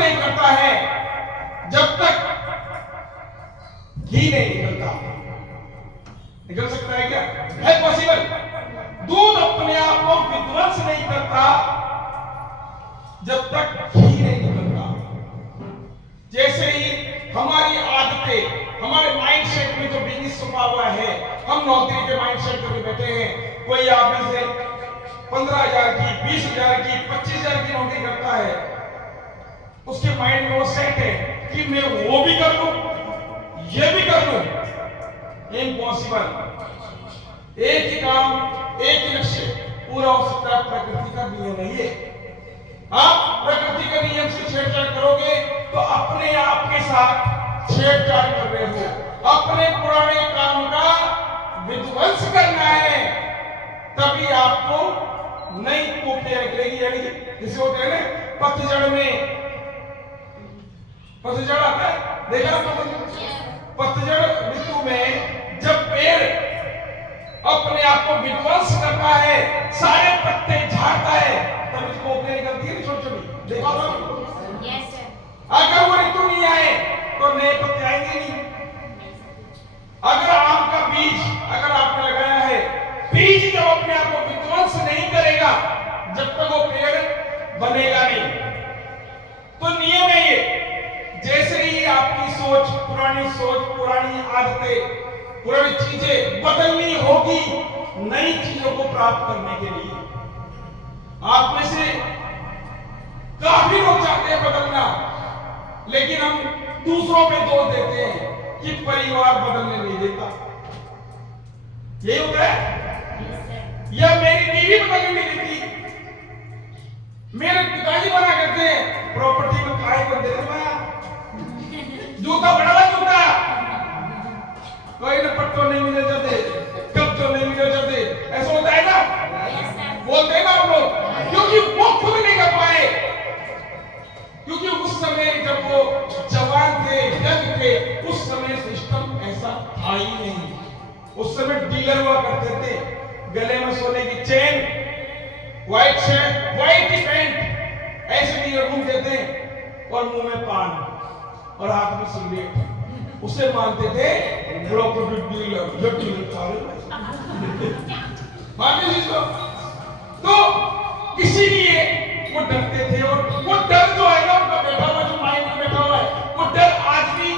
नहीं करता है जब तक घी नहीं निकलता। निकल सकता है क्या? है पॉसिबल? दूध अपने आप को विध्वंस नहीं करता जब तक घी नहीं निकलता। जैसे ही हमारी आदतें, हमारे माइंडसेट में जो बिजनेस छुपा हुआ है, हम नौकरी के माइंडसेट में बैठे हैं, कोई आप में से 15,000 की, 20,000 की, 25,000 की नौकरी करता है, उसके माइंड में वो सेट है कि मैं वो भी कर लूं, ये भी कर लूं। इम्पॉसिबल। एक ही काम, एक ही लक्ष्य पूरा हो सकता है। प्रकृति का नियम है ये। आप प्रकृति के नियम से छेड़छाड़ करोगे तो अपने आप के साथ छेड़छाड़ कर रहे हो। अपने पुराने काम का विध्वंस करना है, तभी आपको नई कोटियां निकलेगी। यानी जिसे होते हैं ना पतझड़ में, पतझड़ आता है, देखा पतझड़ ऋतु में जब पेड़ अपने आप को विध्वंस करता है, सारे पत्ते झाड़ता है, तब इसको कोटियां निकलती है छोटी छोटी। देखा था? अगर वो ऋतु नहीं आए तो नए पत्ते आएंगे नहीं। अगर आम का बीज अगर आपने लगाया है, बीज जब अपने आप को विध्वंस नहीं करेगा जब तक वो पेड़ बनेगा नहीं। तो नियम है ये। जैसे ही आपकी सोच, पुरानी आदतें, पुरानी चीजें बदलनी होगी नई चीजों को प्राप्त करने के लिए। आप में से काफी लोग चाहते हैं बदलना, लेकिन हम दूसरों पे दोष देते हैं कि परिवार बदलने नहीं देता। यही होता है। या मेरी बीवी बदलने नहीं देती, मेरे पिताजी बना करते हैं प्रॉपर्टी में काय को दे रहा, जूता बड़ा जूता, कोई न पट्टो नहीं मिले जाते, कब तो नहीं मिले जाते, ऐसा होता है ना? बोलते हैं ना आप लोग, क्योंकि वो खुद नहीं कर पाए। क्योंकि उस समय जब वो जवान थे, यंग थे, उस समय सिस्टम ऐसा था ही नहीं। उस समय डीलर हुआ करते थे, गले में सोने की चेन, व्हाइट शर्ट, व्हाइट ही पैंट, ऐसे डीलर घूमते थे और मुंह में पान और हाथ में सिगरेट। उसे मानते थे प्रॉपर्टी डीलर, जो डीलर था मानते थे। तो इसीलिए वो डरते थे, और वो डर जो है ना उनका बैठा हुआ, जो माइंड में बैठा हुआ है, वो डर आज भी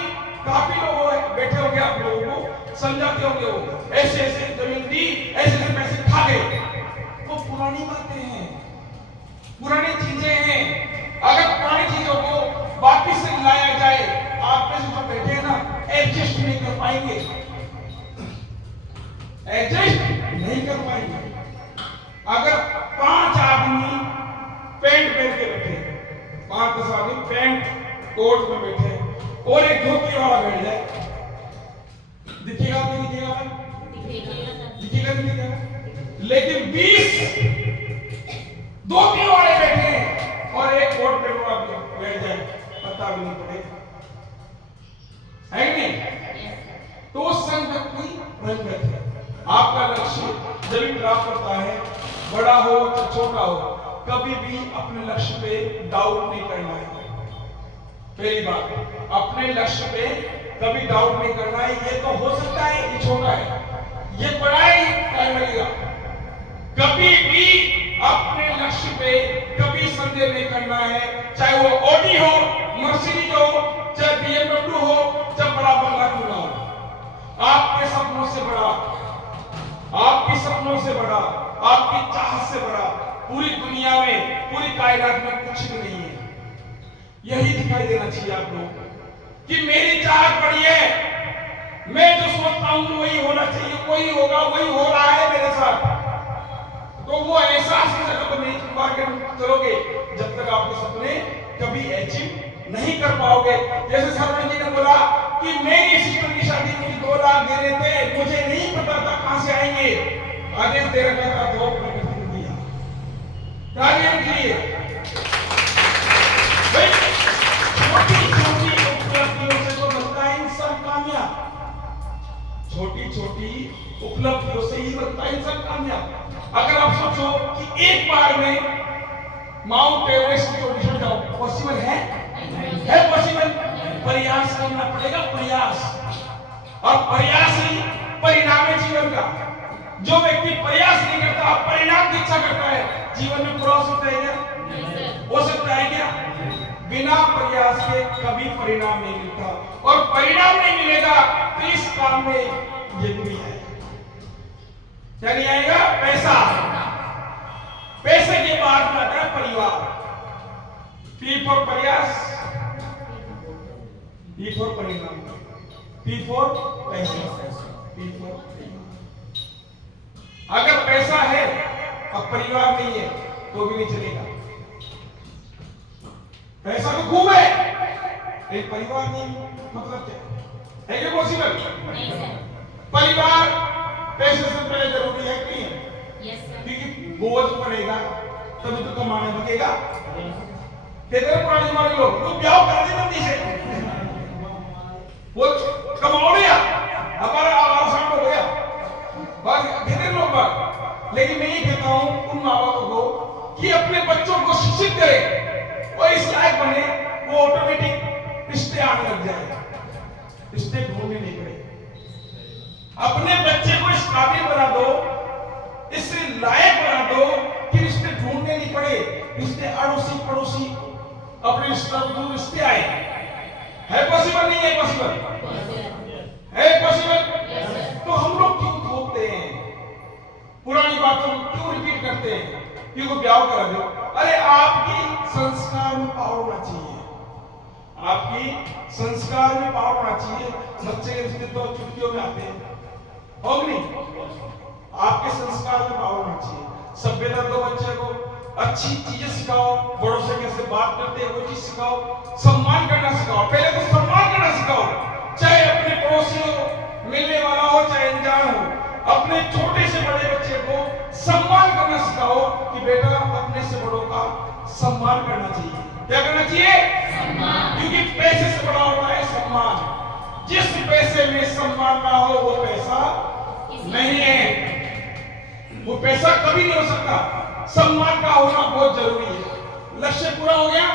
काफी लोग बैठे होंगे, आप लोगों को समझाते होंगे। वो ऐसे ऐसे जमीन दी, ऐसे ऐसे पैसे खा गए। वो पुरानी बातें हैं, पुरानी चीजें हैं। अगर पुरानी चीजों को वापिस से लाया जाए, आप में से जो बैठे हैं ना, एडजस्ट नहीं कर पाएंगे, एडजस्ट नहीं कर पाएंगे। अगर 5 आदमी पैंट पहन के बैठे, 5-10 आदमी पैंट कोट में बैठे, और एक धोती वाला बैठ जाए, दिखेगा नहीं दिखेगा? दिखेगा नहीं दिखेगा? लेकिन 20 धोती वाले बैठे और एक कोट पहने हुआ बैठ जाए, पता भी नहीं पड़ेगा, है नहीं? तो संगत की रंगत है। आपका लक्ष्य जब प्राप्त होता है, बड़ा हो या छोटा हो, कभी भी अपने लक्ष्य पे डाउट नहीं करना है। पहली बात, अपने लक्ष्य पे कभी डाउट नहीं करना है। ये तो हो सकता है ये छोटा है, ये बड़ा है, टाइम लगेगा। कभी भी अपने लक्ष्य पे कभी संदेह नहीं करना है। चाहे वो ऑडी हो, मर्सिडीज हो, चाहे BMW हो, चाहे बड़ा बंगला क्यों ना हो, आपके सपनों से बड़ा, आपके सपनों से बड़ा, आपकी चाहत से बड़ा पूरी दुनिया में, पूरी कायनात में कुछ भी नहीं है। यही दिखाई देना चाहिए आप लोगों को कि मेरी चाहत बड़ी है, मैं जो सोचता हूं वही होना चाहिए, वही होगा, वही हो रहा है मेरे साथ। तो वो एहसास जब नहीं करोगे, जब तक आपके सपने कभी अचीव नहीं कर पाओगे। जैसे सरवण जी ने बोला कि मेरी सिस्टर की शादी मुझे 2 लाख दे रहे थे, मुझे नहीं पता था कहां से आएंगे, आदेश दे रखा था, 2 प्रकृति ने दिया कार्य के लिए। छोटी छोटी उपलब्धियों से तो बनता है इंसान कामयाब, छोटी छोटी उपलब्धियों से ही बनता है इंसान कामयाब। अगर आप सोचो कि एक बार में माउंट एवरेस्ट की चोटी चढ़ जाओ, पॉसिबल है? प्रयास करना पड़ेगा, प्रयास। और प्रयास ही परिणाम है जीवन का। जो व्यक्ति प्रयास नहीं करता, परिणाम की इच्छा करता है, जीवन में पूरा हो सकता है क्या? हो सकता है क्या? बिना प्रयास के कभी परिणाम नहीं मिलता, और परिणाम नहीं मिलेगा तो इस काम में ये भी है, क्या नहीं आएगा? पैसा। पैसे के बाद आता है परिवार। पी फॉर प्रयास, पी फॉर परिणाम, पी फॉर पैसा, पी फॉर परिणाम। अगर पैसा है और परिवार नहीं है तो भी नहीं चलेगा। पैसा तो खूब है, एक परिवार नहीं, मतलब क्या है? क्या पॉसिबल? परिवार पैसे से पहले जरूरी है कि नहीं है? क्योंकि बोझ पड़ेगा तभी तो कमाने लगेगा। पुराने जमाने लोग तो ब्याह कर देते जल्दी से, वो कमाओ नहीं, हमारा आसान हो गया बस, कितने लोग बात। लेकिन मैं ये कहता हूं उन माँ बापों को कि अपने बच्चों को शिक्षित करें और इस लायक बने, वो ऑटोमेटिक रिश्ते आने लग जाए, रिश्ते ढूंढने नहीं पड़े। अपने बच्चे को इस काबिल बना दो, इस लायक बना दो कि रिश्ते ढूंढने नहीं पड़े, रिश्ते अड़ोसी पड़ोसी अपने रिश्ते आए। है पॉसिबल? नहीं है पॉसिबल? है पॉसिबल? तो हम लोग क्यों थोपते हैं, पुरानी बातों को क्यों रिपीट करते हैं? क्यों ब्याह करा दो? अरे आपकी संस्कार में पावर होना चाहिए, आपकी संस्कार में पावर होना चाहिए। बच्चे के रिश्ते तो चुटकियों में आते हैं, हो नहीं? आपके संस्कार में पावर होना चाहिए। सभ्यता दो, बच्चे को अच्छी चीजें सिखाओ, बड़ों से कैसे बात करते हैं वो चीज सिखाओ, सम्मान करना सिखाओ। पहले तो सम्मान करना सिखाओ, चाहे अपने पड़ोसी हो, मिलने वाला हो, चाहे अनजान हो। अपने छोटे से बड़े बच्चे को सम्मान करना सिखाओ कि बेटा अपने से बड़ों का सम्मान करना चाहिए। क्या करना चाहिए? सम्मान। क्योंकि पैसे से बड़ा होता है सम्मान। जिस पैसे में सम्मान ना हो वो पैसा नहीं है, वो पैसा कभी नहीं हो सकता। सम्मान का होना बहुत जरूरी है। लक्ष्य पूरा हो गया?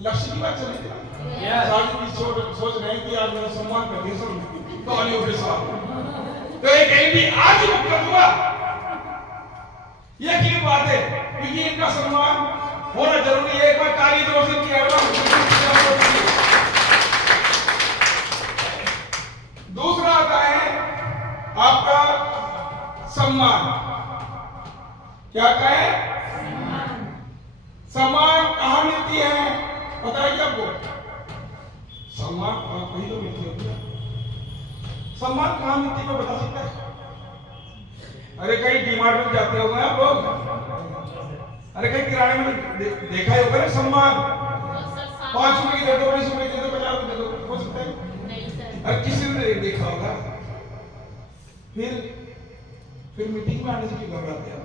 लक्ष्य की बात चली थी। सोच रहे हैं कि आज मेरा सम्मान कर दिया सब तालियों के साथ, तो एक भी आज ही मुक्त कर दूंगा, यह की बात है, क्योंकि इनका सम्मान होना जरूरी है। एक बार ताली जोर से किया। दूसरा आता है आपका सम्मान। क्या आता है? सम्मान कहां मिलती है पता है क्या आपको? सम्मान कहीं तो मिलती होगी। सम्मान कहां मिलती है बता सकता है? अरे कहीं डीमार्ट में जाते होंगे आप लोग, अरे कहीं किराने में देखा ही होगा ना सम्मान। 5 रुपए की दे दो, 20 रुपए की दे दो, 50 रुपए दे दो, हो सकता है? अरे किसी ने देखा होगा। फिर मीटिंग में आने से क्यों घबराते हैं?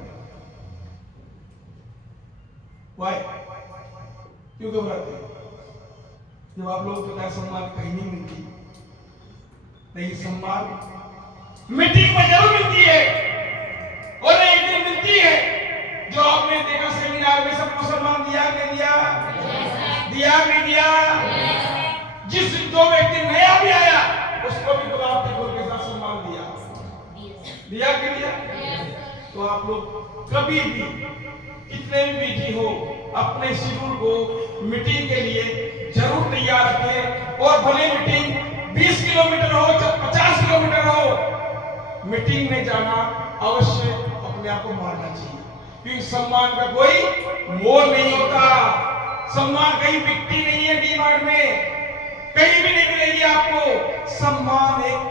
Why? क्यों घबराते हैं? जब आप लोगों को पता है सम्मान कहीं नहीं मिलती, नहीं सम्मान मीटिंग में जरूर मिलती है, और एक दिन मिलती है। जो आपने देखा सेमिनार में सबको सम्मान दिया नहीं दिया? दिया नहीं दिया? जिस जो व्यक्ति नया भी आया उसको भी गुलाब के फूल के साथ सम्मान दिया कि दिया? तो आप लोग कभी भी कितने भी बिजी हो अपने शेड्यूल को मीटिंग के लिए जरूर तैयार रखें। और भले मीटिंग 20 किलोमीटर हो, 50 किलोमीटर हो, मीटिंग में जाना अवश्य अपने आप को मारना चाहिए, क्योंकि सम्मान का कोई मोल नहीं होता। सम्मान कहीं बिकती नहीं है, डीमार्ट में कहीं भी नहीं मिलेगी आपको। सम्मान एक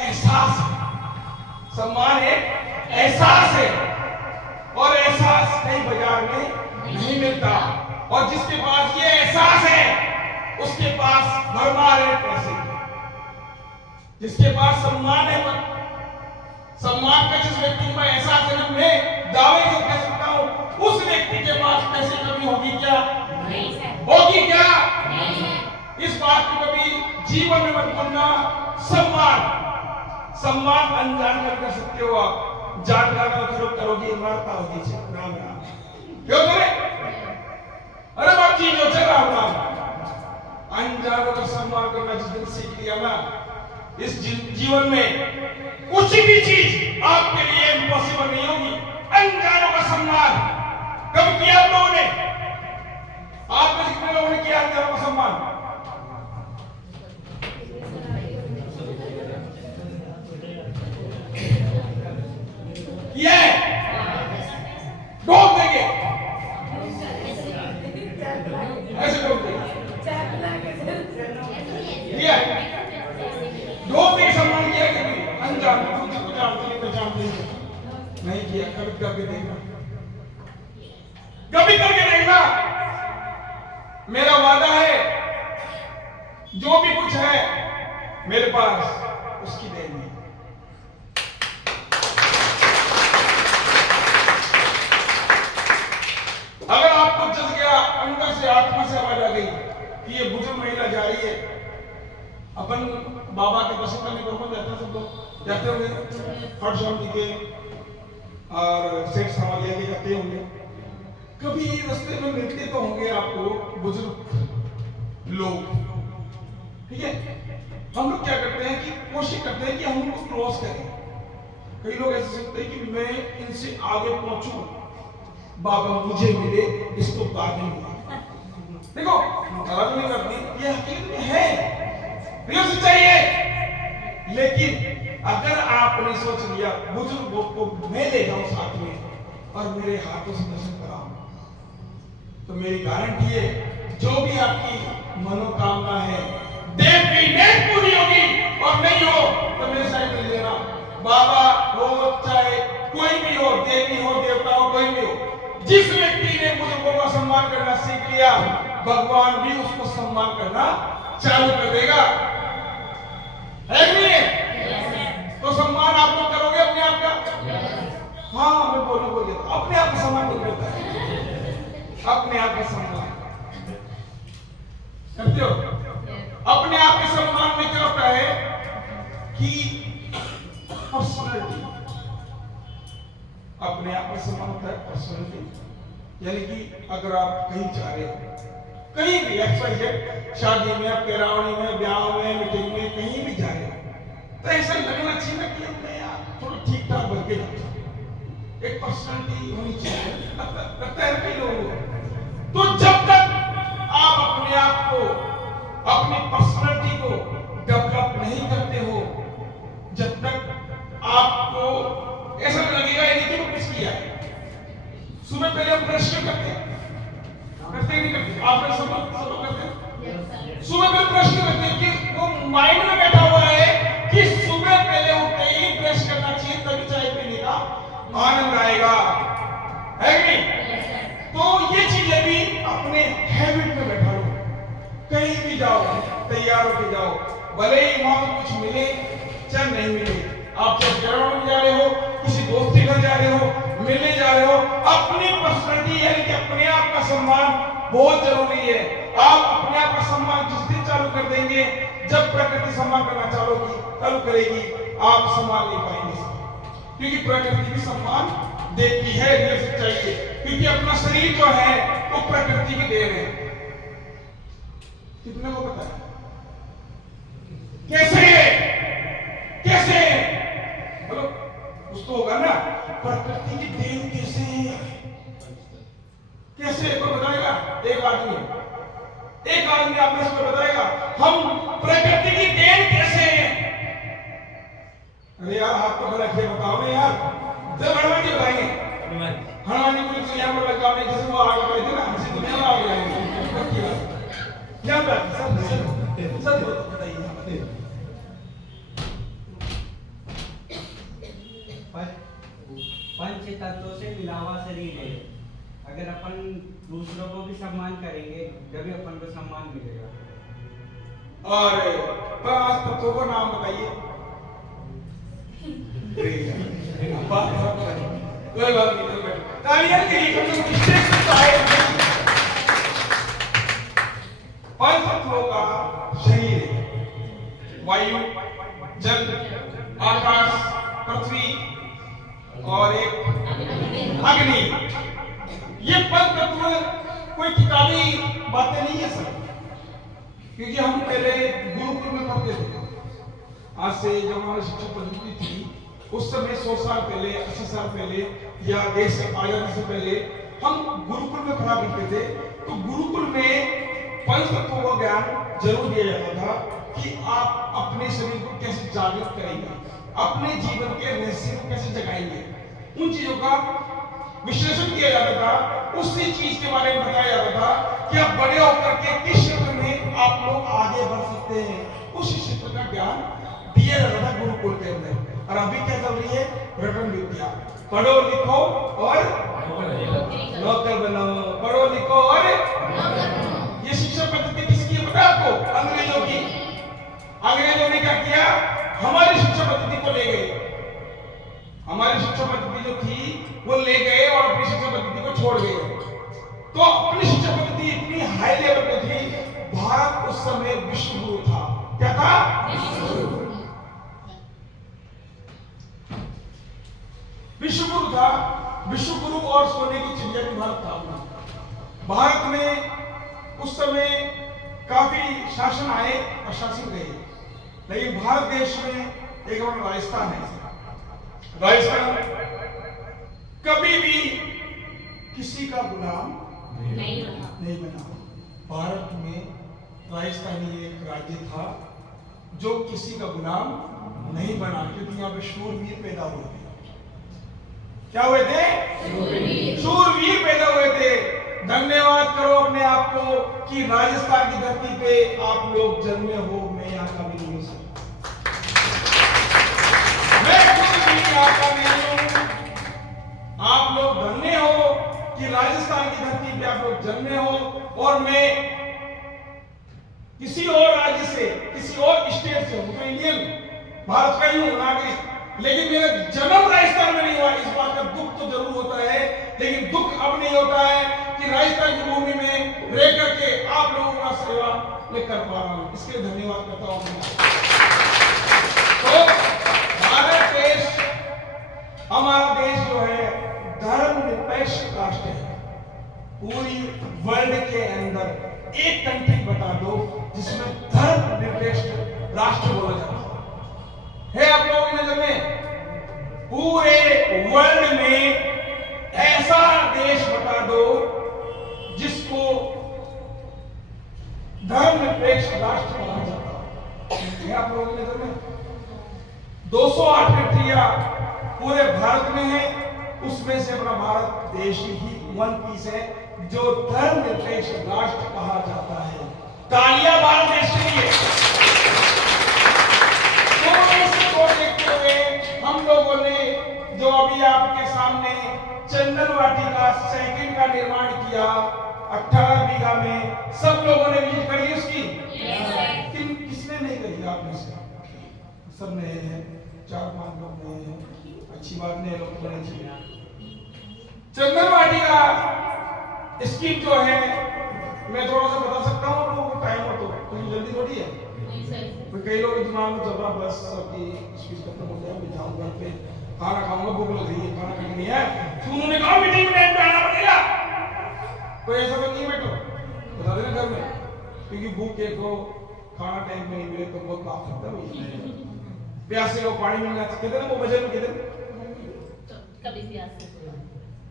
एहसास है, सम्मान एक एहसास है, और एहसास कहीं बाजार में नहीं मिलता। और जिसके पास ये एहसास है उसके पास भरमार है पैसे। जिसके पास सम्मान है, सम्मान का जिस व्यक्ति को एहसास है, मैं दावे से कह सकता हूं उस व्यक्ति के पास पैसे कभी होगी क्या? होगी क्या? इस बात को कभी जीवन में मत भूलना। सम्मान अनजान कर सकते हो आप, जानकार करोगे इमारत होगी। राम राम क्यों करे? अरे बाप जी जो चल राम राम मैंने जिस दिन सीख लिया ना, इस जीवन में कुछ भी चीज आपके लिए इम्पॉसिबल नहीं होगी। अनजानों का सम्मान कब किया आप लोगों ने? आप में कितने लोगों ने किया अनजानों का सम्मान? किया है? डोब देंगे, ऐसे डोब देंगे, किया डोब देंगे, सम्मान किया कभी? अनजान को जानते नहीं किया। कभी करके देखना, कभी करके देखना। मेरा वादा है, जो भी कुछ है मेरे पास उसकी देन है। अगर आपको जज गया, अंदर से आत्मा से आवाज आ गई कि ये बुजुर्ग महिला जा रही है, अपन बाबा के दर्शन करने को जाते हैं, सब लोग जाते होंगे, हर स्वामी के और सेठ सामलिया के जाते होंगे। कभी रास्ते में मिलते तो होंगे आपको बुजुर्ग लोग, ठीक है? हम लोग क्या करते हैं कि कोशिश करते हैं कि हम उनको क्रॉस करें। कई लोग ऐसे सोचते हैं कि मैं इनसे आगे पहुंचूं, बाबा मुझे मिले, इसको बाद में मिला। देखो गलत नहीं करती, ये हकीकत में है, रियल सच्चाई है। लेकिन अगर आपने सोच लिया बुजुर्गों को मैं ले जाऊं साथ में और मेरे हाथों से दर्शन कराऊं, तो मेरी गारंटी है जो भी आपकी मनोकामना है देव की नेक पूरी होगी। और नहीं हो तो मेरे साइड ले लेना, बाबा हो चाहे कोई भी हो, देवी हो, देवता हो, कोई भी हो, जिस व्यक्ति ने बुजुर्गों का सम्मान करना सीख लिया, भगवान भी उसको सम्मान करना चालू कर देगा। है कि नहीं? तो सम्मान आप लोग करोगे अपने आप का? हाँ, मैं बोलिए तो अपने आप का सम्मान नहीं करता है, अपने आप का सम्मान करते हो। अपने आप के सम्मान में क्या होता है कि पर्सनैलिटी, अपने आप का सम्मान होता है पर्सनैलिटी। यानी कि अगर आप कहीं जा रहे हो, कहीं भी एक्सवाइजेड, शादी में, पेरावनी में, ब्याह में, मीटिंग में, कहीं भी जा रहे हो, तो ऐसा लगना चाहिए ना कि मैं यार थोड़ा ठीक ठाक बन के जाता हूं, एक पर्सनैलिटी होनी चाहिए। लगता है कई लोगों को। तो जब तक आप अपने आप को, अपनी पर्सनैलिटी को डेवलप नहीं करते हो, जब तक आपको ऐसा लगेगा नहीं कि वो कुछ किया है। सुबह पहले हम ब्रश करते हैं, करते नहीं करते? आप सब करते हैं? सुबह पहले ब्रश करते हैं कि वो माइंड में बैठा हुआ है कि सुबह पहले उठते ही ब्रश करना चाहिए, तभी चाय पीने का आनंद आएगा, है कि नहीं? तो ये चीजें भी अपने हैबिट में बैठा लो। कहीं भी जाओ तैयार होके जाओ, भले ही वहां कुछ मिले चाहे नहीं मिले। आप जब ग्राउंड में जा रहे हो, किसी दोस्त के घर जा रहे हो, मिलने जा रहे हो, अपनी पर्सनैलिटी यानी कि अपने आप का सम्मान बहुत जरूरी है। आप अपने आप का सम्मान जिस दिन चालू कर देंगे, जब प्रकृति सम्मान करना चालू करेगी, आप सम्मान नहीं पाएंगे, क्योंकि प्रकृति भी सम्मान देती है। चाहिए क्योंकि अपना शरीर जो है वो प्रकृति की देन है। कितने को पता है कैसे कैसे? बोलो कुछ तो होगा ना, प्रकृति की देन कैसे है? कैसे कोई बताएगा? एक आदमी आप में से बताएगा हम प्रकृति की देन कैसे है? अरे यार हाथ तो खड़ा किया, बताओ ना यार। जब हनुमान जी बताएंगे, हनुमान जी को यहाँ पर लगा, जैसे वो आगे बढ़े थे ना, इसी दुनिया में आगे आएंगे। क्या बात सर बताइए। पंच तत्वों से मिला हुआ शरीर है। अगर अपन दूसरों को भी सम्मान करेंगे तभी अपन को सम्मान मिलेगा। और पांच तत्वों का नाम बताइए। कोई बात नहीं, तालियां के लिए पंच तत्वों का शरीर है। वायु, जल, आकाश, पृथ्वी और एक अग्नि। ये पंच तत्व कोई किताबी बातें नहीं है सर, क्योंकि हम पहले गुरुकुल में पढ़ते थे। आज से जब हमारी शिक्षा पद्धति थी उस समय 100 साल पहले, 80 साल पहले या देश आजादी से पहले हम गुरुकुल में पढ़ा करते थे। तो गुरुकुल में पंच तत्वों का ज्ञान जरूर दिया जाता था कि आप अपने शरीर को कैसे जागृत करेंगे, अपने जीवन के रहस्य को कैसे जगाएंगे, उन चीजों का विश्लेषण किया जाता था। उसी चीज के बारे में बताया जाता था कि आप बड़े होकर के किस क्षेत्र में आप लोग आगे बढ़ सकते हैं, उस क्षेत्र का ज्ञान दिया जाता था गुरुकुल के अंदर। और अभी क्या चल रही है? रटन विद्या, पढ़ो लिखो और नौकर बनो, पढ़ो लिखो और ये शिक्षा पद्धति किसकी है पता है आपको? अंग्रेजों की। अंग्रेजों ने क्या किया? हमारी शिक्षा पद्धति को ले गए। हमारी शिक्षा पद्धति जो थी वो ले गए और अपनी शिक्षा पद्धति को छोड़ गए। तो अपनी शिक्षा पद्धति इतनी हाई लेवल पे थी, भारत उस समय विश्व गुरु था। क्या था? विश्व गुरु था। विश्व गुरु और सोने की चिड़िया भी भारत था। भारत में उस समय काफी शासन आए और शासन गए, लेकिन भारत देश में एक हमारा राजस्थान है। राजस्थान कभी भी किसी का गुलाम नहीं बना। भारत में राजस्थानी एक राज्य था जो किसी का गुलाम नहीं बना, क्योंकि यहाँ पे शूरवीर पैदा हुए थे। क्या हुए थे? शूरवीर पैदा हुए थे। धन्यवाद करो अपने आप को कि राजस्थान की धरती पे आप लोग जन्मे हो। मैं यहाँ का भी नहीं हूँ, मैं खुद भी यहाँ का नहीं हूँ। आप लोग धन्य हो कि राजस्थान की धरती पे आप लोग जन्मे हो, और मैं किसी और राज्य से, किसी और स्टेट से हूँ, तो इंडियन भारत का ही हूँ नागरिक, लेकिन मेरा जन्म राजस्थान में नहीं हुआ। इस बात का दुख तो जरूर होता है, लेकिन दुख अब नहीं होता है कि राजस्थान की भूमि में रह करके आप लोगों का सेवा मैं कर पा रहा हूँ। इसके लिए धन्यवाद करता हूँ। तो भारत देश, हमारा देश जो है धर्मनिरपेक्ष राष्ट्र है। पूरी वर्ल्ड के अंदर एक कंट्री बता दो जिसमें धर्मनिरपेक्ष राष्ट्र बोला जाता है आप लोगों की नजर में? पूरे वर्ल्ड में ऐसा देश बता दो जिसको धर्मनिरपेक्ष राष्ट्र कहा जाता है आप लोगों की नजर में? 208 कंट्रियां पूरे भारत में है, उसमें से अपना भारत देश ही वन पीस है जो धर्मनिरपेक्ष राष्ट्र कहा जाता है। तालियां भारत देश के लिए। तो देखते हुए हम लोगों ने जो अभी आपके सामने चंदन वाटिका सेकंड का निर्माण किया 18 बीघा में, सब लोगों ने विजिट करी उसकी? किसने नहीं करी? आपने से सब नए हैं, 4-5 लोग नए हैं। अच्छी बात नहीं, लोग बड़े चाहिए। चंदन वाटिका स्कीम जो है, मैं थोड़ा सा बता सकता हूँ लोगों को, टाइम हो तो कोई जल्दी थोड़ी है। तो कई लोग दिमाग में चल रहा बस सबकी स्पीच खत्म हो जाए, मैं जाऊँ घर पे खाना खाऊंगा, भूख लग रही है, खाना खाने नहीं है। उन्होंने कहा मीटिंग में टाइम पे आना पड़ेगा। कोई ऐसा तो नहीं बैठो, बता देना घर में, क्योंकि भूख के को खाना टाइम पे नहीं मिले तो बहुत पाप लगता है। प्यासे को पानी मिलना कहते ना, वो भजन में कहते कभी प्यासे।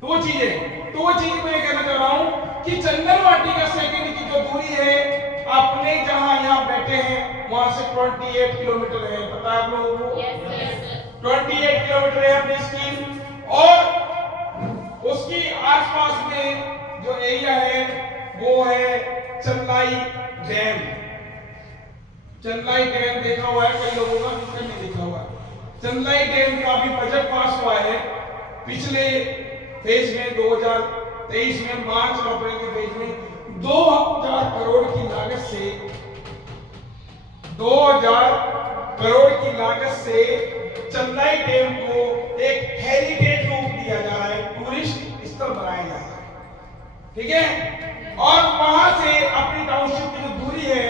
तो वो चीज मैं कहना चाह रहा हूँ कि चंदन वाटिका सेकंड की जो दूरी है, अपने जहां यहाँ बैठे हैं वहां से 28 किलोमीटर है। पता है आप लोगों को? 28 किलोमीटर है अपनी स्कीम। और उसकी आसपास में जो एरिया है वो है चंदलाई डैम। चंदलाई डैम देखा हुआ है कई लोगों का, किसने नहीं देखा हुआ? चंदलाई डैम का अभी बजट पास हुआ है पिछले फेज में 2023 में मार्च और अप्रैल के फेज में 2000 करोड़ की लागत से 2000 करोड़ की लागत से चंदलाई डैम को एक हेरिटेज रूप दिया जा रहा है, टूरिस्ट स्थल बनाया जा रहा है। ठीक है? और वहां से अपनी टाउनशिप की जो दूरी है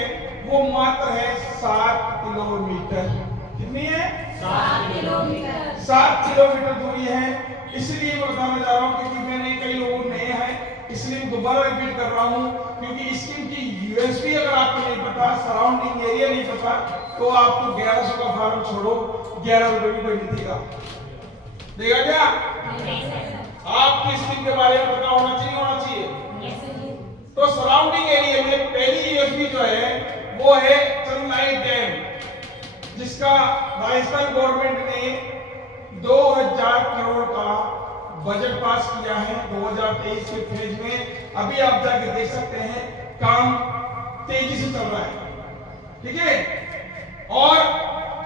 वो मात्र है 7 किलोमीटर। कितनी है? 7 किलोमीटर। 7 किलोमीटर दूरी है। इसलिए मैं बताना चाह रहा हूँ क्योंकि मैंने कई लोगों नए हैं, इसलिए दोबारा रिपीट कर रहा हूँ, क्योंकि स्कीम की यूएसपी अगर आपको नहीं पता, सराउंडिंग एरिया नहीं पता, तो आपको 1100 का फॉर्म छोड़ो 11 रुपए भी कोई नहीं देगा। देगा क्या? आपकी स्कीम के बारे में पता होना चाहिए, होना चाहिए। तो सराउंडिंग एरिया में पहली यूएसबी जो है वो है चंदलाई डैम, जिसका राजस्थान गवर्नमेंट ने 2000 करोड़ का बजट पास किया है 2023 के फेज में। अभी आप जाके देख सकते हैं काम तेजी से चल रहा है, ठीक है। और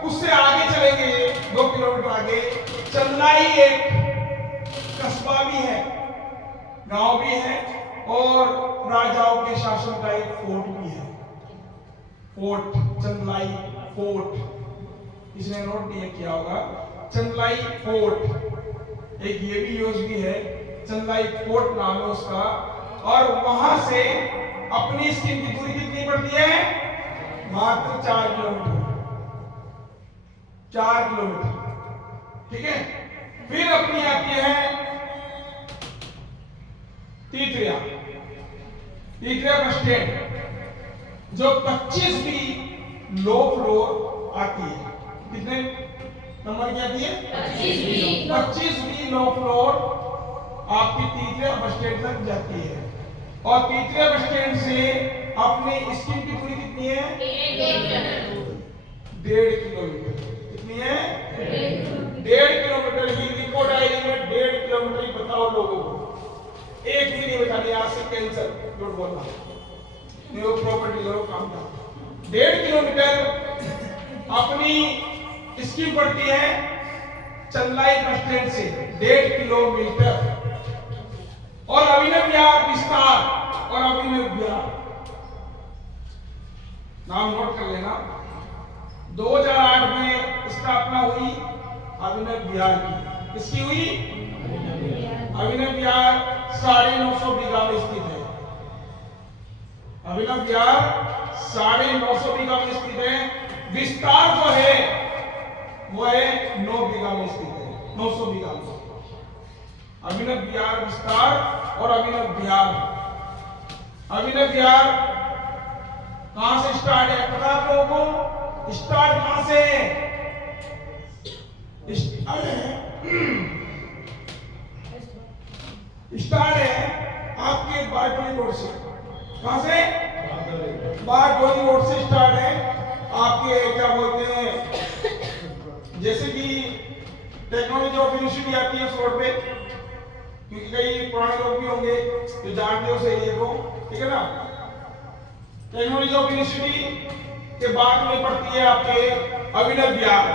उससे आगे चलेंगे 2 किलोमीटर आगे, चंदलाई एक कस्बा भी है, गांव भी है, और राजाओं के शासन का एक फोर्ट भी है। फोर्ट, चंदलाई फोर्ट, इसने नोट नहीं किया होगा, चंदलाई फोर्ट एक ये भी यूएसबी है, चंदलाई फोर्ट नाम है उसका। और वहां से अपनी स्कीम की दूरी कितनी पड़ती है? मात्र 4 किलोमीटर, 4 किलोमीटर, ठीक है। फिर अपनी आती है तीतरिया, तीतरिया बस स्टैंड, जो 25 भी लो फ्लोर आती है। कितने नंबर की आती है? 25 भी लो फ्लोर आपकी तीतरिया बस स्टैंड तक जाती है। और तीतरिया बस स्टैंड से अपनी स्कीम की दूरी कितनी है? 1.5 किलोमीटर। कितनी है? 1.5 किलोमीटर ही। लिखो डायरी में 1.5 किलोमीटर ही बताओ लोगों को, एक भी नहीं बतानी, आज से कैंसर झूठ बोलना, न्यू प्रॉपर्टी करो काम का। 1.5 किलोमीटर अपनी स्कीम पड़ती है चंदलाई बस स्टैंड से, 1.5 किलोमीटर। और अभिनव विहार विस्तार, और अभिनव विहार नाम नोट कर लेना। 2008 में स्थापना हुई अभिनव विहार की। किसकी हुई? अभिनव विहार 950 बीघा में स्थित है। अभिनव विहार 950 बीघा में स्थित है। विस्तार जो है वो है 9 बीघा में स्थित है, 900 बीघा में। अभिनव विहार विस्तार और अभिनव विहार। अभिनव विहार कहां से स्टार्ट है पता आप लोगों को? स्टार्ट कहां से है? स्टार्ट है आपके बारडोली रोड से। कहां से? बारडोली रोड से स्टार्ट है आपके, क्या बोलते हैं, जैसे कि टेक्नोलॉजी ऑफ यूनिवर्सिटी आती है उस रोड पे, क्योंकि कई पुराने लोग भी होंगे जो जानते हो उस एरिया को, ठीक है ना। टेक्नोलॉजी ऑफ यूनिवर्सिटी के बाद में पड़ती है आपके अभिनव विहार।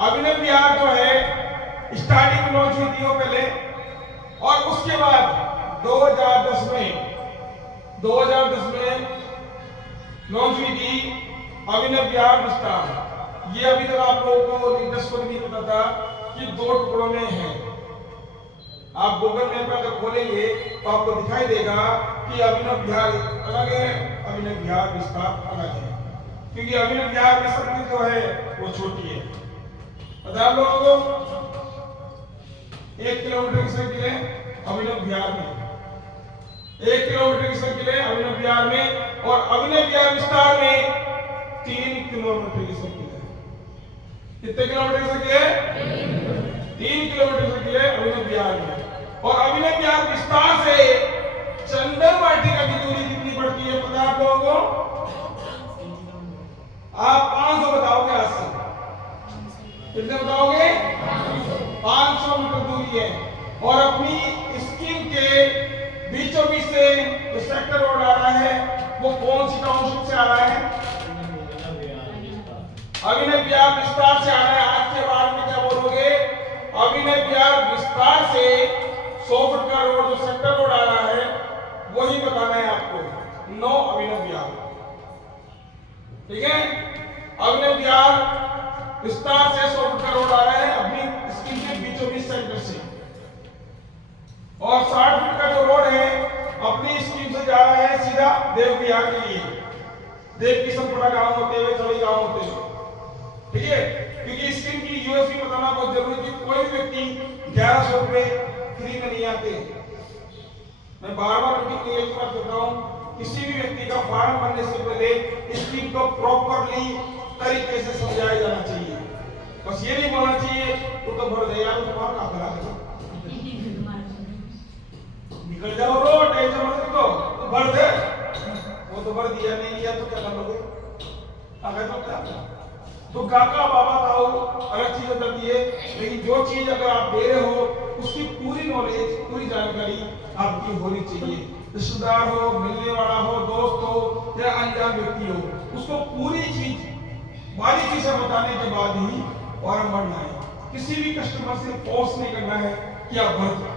अभिनव विहार जो है स्टार्टिंग में लॉन्च हुई थी वो पहले, और उसके बाद 2010 में लॉन्च हुई थी अभिनव विहार विस्तार। ये अभी तक आप लोगों को इंटरेस्ट को नहीं पता था कि 2 टुकड़ों में है। आप गूगल मैप में अगर खोलेंगे तो आपको दिखाई देगा कि अभिनव विहार अलग है, अभिनव विहार विस्तार अलग है, क्योंकि अभिनव विहार विस्तार जो है वो छोटी है। पता आप लोगों को 1 किलोमीटर की सर्किल है अभिनव विहार में, 1 किलोमीटर की सर्किल है अभिनव विहार में, और अभिनव विहार विस्तार में 3 किलोमीटर की सर्किल है। कितने किलोमीटर की सर्किल है? 3 किलोमीटर सर्किल है अभिनव विहार में। और अभिनव विहार विस्तार से चंदन वाटिका की दूरी कितनी पड़ती है पता आप लोगों को? आप 500 बताओगे आज से, कितने बताओगे? 500 मीटर दूरी है। और अपनी स्कीम के बीचों बीच से जो सेक्टर रोड आ रहा है वो कौन सी टाउनशिप से आ रहा है? अभिनव विहार विस्तार से आ रहा है। आज के बाद में क्या बोलोगे? अभिनव विहार विस्तार से 100 फुट का रोड जो सेक्टर रोड आ रहा है वही बताना है आपको, 9 अभिनव विहार, ठीक है। अभिनव विहार विस्तार से 100 फुट का रोड आ रहा है अपनी स्कीम के बीचों बीच सेंटर से, और 60 फुट का जो रोड है अपनी स्कीम से जा रहा है सीधा देव विहार के लिए, देव किशनपुरा गांव होते हुए चौड़ी गांव होते हुए, ठीक है। क्योंकि स्कीम की यूएसपी बताना बहुत जरूरी है। कोई भी व्यक्ति 1100 रुपए फ्री में नहीं आते। मैं बार बार एक बात कहता हूँ, किसी भी व्यक्ति का फॉर्म भरने से पहले स्कीम को प्रॉपरली तरीके से समझाया जाना चाहिए। बस ये नहीं बोलना चाहिए तो भर दे यार, तो कहाँ करा देगा, निकल जाओ रो टेंशन मत लो, तो भर दे। वो तो भर दिया नहीं लिया तो क्या कर लोगे, अगर तो क्या। तो काका बाबा ताऊ अलग चीज होती है, लेकिन जो चीज अगर आप दे रहे हो उसकी पूरी नॉलेज, पूरी जानकारी आपकी होनी चाहिए। रिश्तेदार हो, मिलने वाला हो, दोस्त हो या अनजान व्यक्ति हो, उसको पूरी चीज बारीकी से बताने के बाद ही फॉर्म भरना है। किसी भी कस्टमर से फोर्स नहीं करना है कि आप भर दो।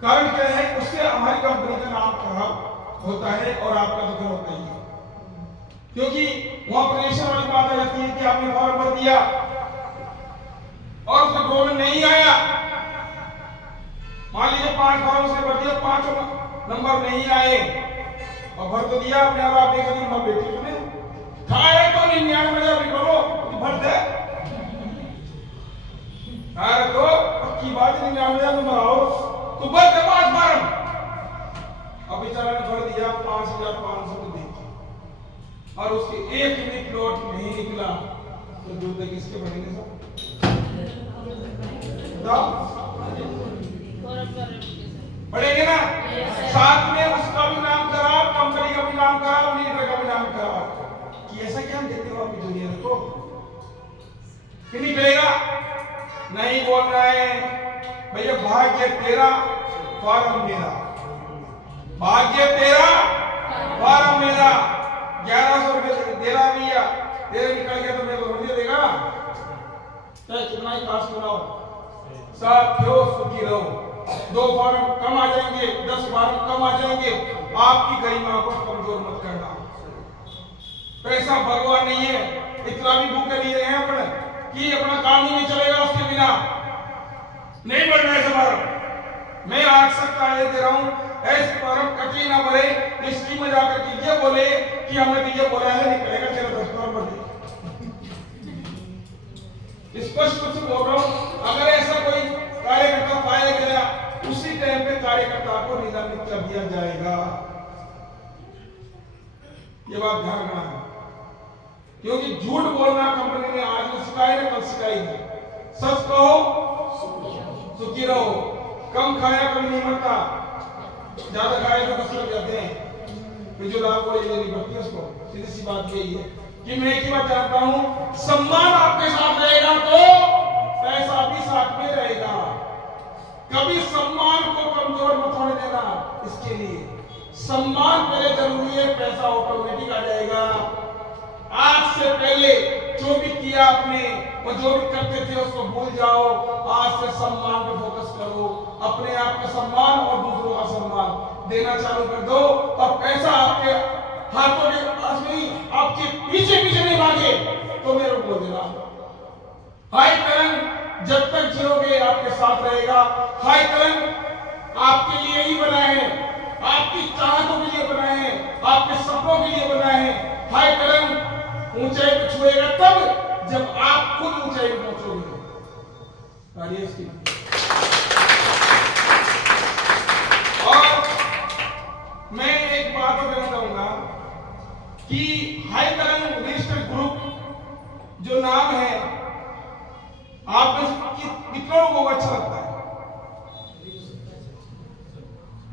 कारण क्या है, उससे हमारी कंपनी का नाम खराब होता है और आपका तो होता ही है। क्योंकि वहां प्रेशर वाली बात आ जाती है कि आपने फॉर्म भर दिया और उसका ड्रॉ में नहीं आया। मान लीजिए 5 फॉर्म से भर दिया, 5 नंबर नहीं आए और भर तो दिया आपने, और आप देखा नंबर बेटी सुने खाए तो 99 बोलो तो भर दे, अरे तो पक्की बात 99 नंबर आओ तो भर दे 5 फॉर्म। अब बेचारा ने भर दिया 5500 को देखा और उसके एक भी प्लॉट नहीं निकला, तो दूध किसके बनेंगे सब? पढ़ेंगे ना। साथ में उसका भी नाम खराब, कंपनी का भी नाम खराब, लीडर का भी नाम खराब कि ऐसा क्या देते हो आपकी दुनिया को, कि निकलेगा नहीं बोलना है भैया। भाग्य तेरा फॉर्म मेरा, भाग्य तेरा फॉर्म मेरा। 1100 रुपये तेरा भैया, तेरे निकल गया तो मेरे को रोटी देगा, चाहे कितना ही खास बनाओ, सब क्यों सुखी रहो। 2 फॉर्म कम आ जाएंगे, 10 फॉर्म कम आ जाएंगे, आपकी गरिमा को कमजोर मत करना। पैसा भगवान नहीं है, इतना भी भूखे नहीं रहे अपने कि अपना काम ही नहीं चलेगा उसके बिना। नहीं बढ़ना है फॉर्म। मैं आज सकता है दे रहा हूं, ऐसे फॉर्म कटी ना भरे, इसकी में जाकर के ये बोले कि हमने तो ये बोला है निकलेगा, तेरा 10 फॉर्म भर दे। स्पष्ट रूप से बोल रहा हूं, अगर ऐसा कोई कार्यकर्ता पाया गया उसी टाइम पे कार्यकर्ता को निलंबित कर दिया जाएगा। ये बात ध्यान रखना है, क्योंकि झूठ बोलना कंपनी ने आज में सिखाई ना, कल सिखाई नहीं। सच कहो सुखी रहो, कम खाया कम नहीं मरता, ज्यादा खाया तो कसरत जाते हैं। जो लाभ बोले ये नहीं बढ़ती उसको। सीधी सी बात यही है कि मैं एक ही बात जानता हूं, सम्मान आपके साथ रहेगा तो पैसा भी साथ में रहेगा। कभी सम्मान को कमजोर मत होने देना। इसके लिए सम्मान पहले जरूरी है, पैसा ऑटोमेटिक आ जाएगा। आज से पहले जो भी किया आपने और जो भी करते थे उसको भूल जाओ। आज से सम्मान पे फोकस करो, अपने आप का सम्मान और दूसरों का सम्मान देना चालू कर दो, और पैसा आपके हाथों के पास नहीं, आपके पीछे पीछे नहीं भागे तो मेरे को बोल देना। हाई करंट जब तक जियोगे आपके साथ रहेगा। हाई करंट आपके लिए ही बना है, आपकी चाहतों के लिए बना है, आपके सपनों के लिए बना है। हाई करंट ऊंचाई पे छुएगा तब जब आप खुद ऊंचाई पे पहुंचोगे। और मैं एक बात और कहना चाहूंगा कि हाई करंट रजिस्टर्ड ग्रुप जो नाम है, आप में कितनों लोगों को अच्छा लगता है?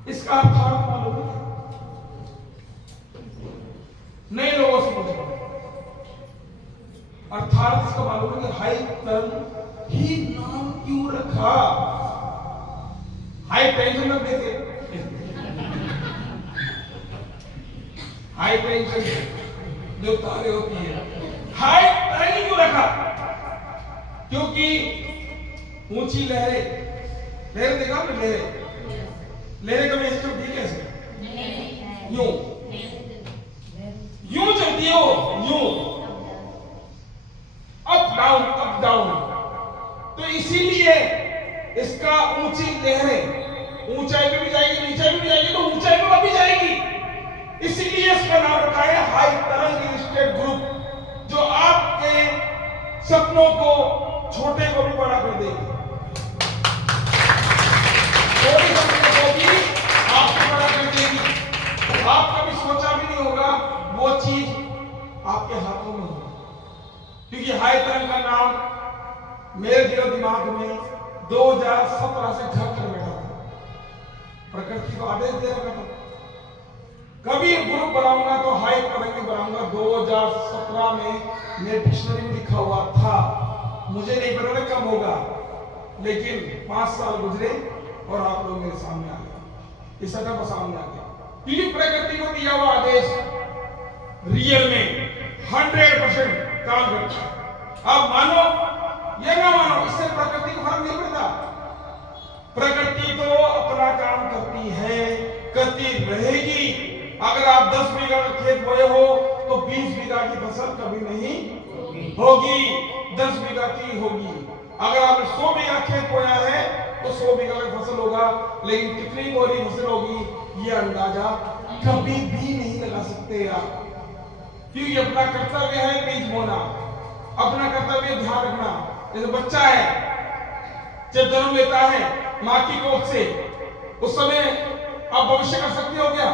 इसका अर्थ मालूम है? नए लोगों से पूछो। अर्थात इसका मालूम है कि हाई करंट ही नाम क्यों रखा? हाई टेंशन रख देते, हाई टेंशन जो तारे होती है, हाई करंट क्यों रखा? क्योंकि ऊंची लहरें, लहरें देखा आपने? लहरें कभी ऐसे चलती है कैसे? यूं यूं चलती है वो, यूं अप डाउन। तो इसीलिए इसका ऊंची लहरें ऊंचाई पे भी जाएगी, नीचे भी जाएगी, तो ऊंचाई पे भी जाएगी। इसीलिए इसका नाम रखा है हाई तरंग स्टेट ग्रुप, जो आपके सपनों को, छोटे को भी बड़ा कर देगी, छोटे सपनों को भी आपको बड़ा कर देगी। आप कभी सोचा भी नहीं होगा वो चीज आपके हाथों में होगी। क्योंकि हाई तरंग का नाम मेरे दिलो दिमाग में 2017 से घर कर बैठा था। प्रकृति को आदेश दे रखा था कभी ग्रुप बनाऊंगा तो हाई तरंग में बनाऊंगा। 2017 में मेरे डिक्शनरी में लिखा हुआ था। मुझे नहीं पता था कब होगा, लेकिन 5 साल गुजरे और आप लोग मेरे सामने आ गए, इस सदन पर सामने आ गए। क्योंकि प्रकृति को दिया हुआ आदेश रियल में 100% काम करता है। अब मानो या ना मानो, इससे प्रकृति को फर्क नहीं पड़ता। प्रकृति तो अपना काम करती है, करती रहेगी। अगर आप 10 बीघा का खेत बोए हो तो 20 बीघा की फसल कभी नहीं होगी, 10 बीघा की होगी। अगर आपने 100 बीघा खेत बोया है तो 100 बीघा की फसल होगा, लेकिन कितनी बोरी फसल होगी ये अंदाजा कभी भी नहीं लगा सकते आप। क्योंकि अपना कर्तव्य है बीज बोना, अपना कर्तव्य ध्यान रखना। जैसे बच्चा है जब जन्म लेता है माँ की कोख से, उस समय आप भविष्य कर सकते हो क्या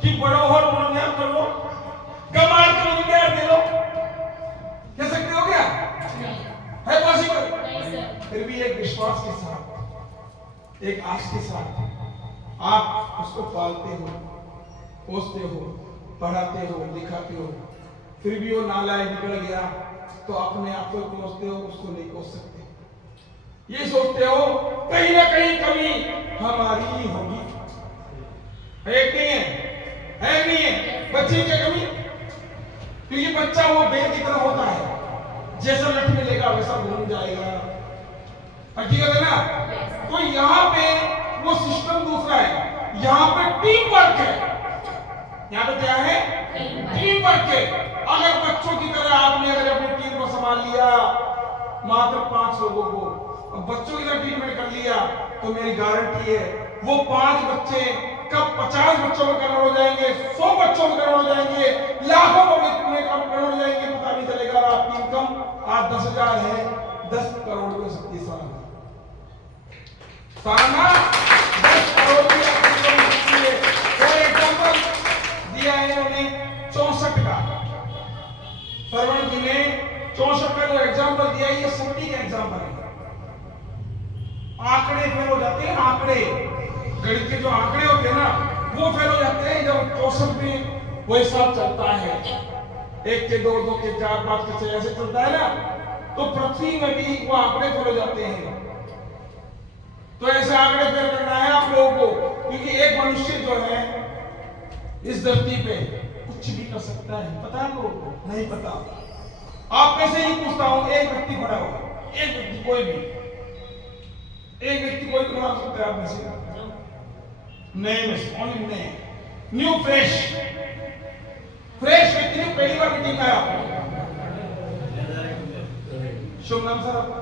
कि बड़ो हो ध्यान कर लो, कमाल करो, विद्यार दे लो, कह सकते हो क्या? है पॉसिबल? फिर भी एक विश्वास के साथ, एक आश के साथ आप उसको पालते हो, पोसते हो, पढ़ाते हो, दिखाते हो। फिर भी वो नालायक निकल गया तो अपने आप को कोसते हो, उसको नहीं कोस सकते। ये सोचते हो कहीं ना कहीं कमी हमारी ही होगी। एक नहीं है नहीं है बच्चे की कमी। क्योंकि बच्चा वो बेल की तरह होता है, जैसा लठ मिलेगा वैसा घूम जाएगा। हकीकत है ना? तो यहाँ पे वो सिस्टम दूसरा है, यहाँ पे टीम वर्क है। यहाँ पे क्या है? टीम वर्क है। अगर बच्चों की तरह आपने अगर अपनी टीम को संभाल लिया, मात्र 5 लोगों को बच्चों की तरह ट्रीटमेंट कर लिया, तो मेरी गारंटी है वो 5 बच्चे कब 50 बच्चों में कन्वर्ट हो जाएंगे, 100 बच्चों में कन्वर्ट हो जाएंगे, लाखों में कन्वर्ट हो जाएंगे, पता नहीं चलेगा। आपकी इनकम आज 10,000 है, 10 करोड़ हो सकती है सालाना 10 करोड़ की आपकी इनकम हो सकती है। और एग्जाम्पल दिया है इन्होंने 64 का, सरवण जी ने 64 का जो एग्जाम्पल दिया, ये 70 का एग्जाम्पल है। आंकड़े फेल हो जाते हैं, आंकड़े गणित के जो आंकड़े होते हैं ना वो फेल हो जाते हैं जब 64 में वो हिसाब चलता है। 1 के 2, 2 के 4, 5 के 6 ऐसे चलता है ना, तो पृथ्वी में भी वो आंकड़े फेल हो जाते हैं। तो ऐसे आंकड़े फेल करना है आप लोगों को, क्योंकि एक मनुष्य जो है इस धरती पे कुछ भी कर सकता है। पता है लोगों को? नहीं पता। आप में से ही पूछता हूं, एक व्यक्ति खड़ा हो, एक व्यक्ति, कोई भी एक व्यक्ति कोई खड़ा हो सकता है आप में से? नहीं, ओनली नहीं, न्यू फ्रेश व्यक्ति ने पहली बार मीटिंग आया। शुभ नाम सर आपका?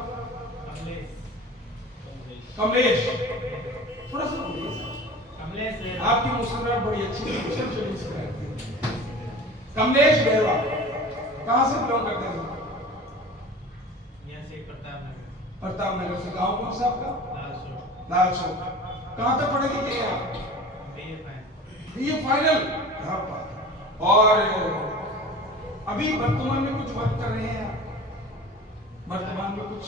कमलेश। थोड़ा सा कमलेश, आपकी मुस्कुराहट बड़ी अच्छी है। कमलेश बेहरा, कहाँ से बिलोंग करते हैं? प्रताप नगर से। गांव कौन सा आपका? लाल चौक। कहाँ तक पढ़े लिखे हैं आप? BA final. और अभी वर्तमान में कुछ वर्क कर रहे हैं आप? वर्तमान में कुछ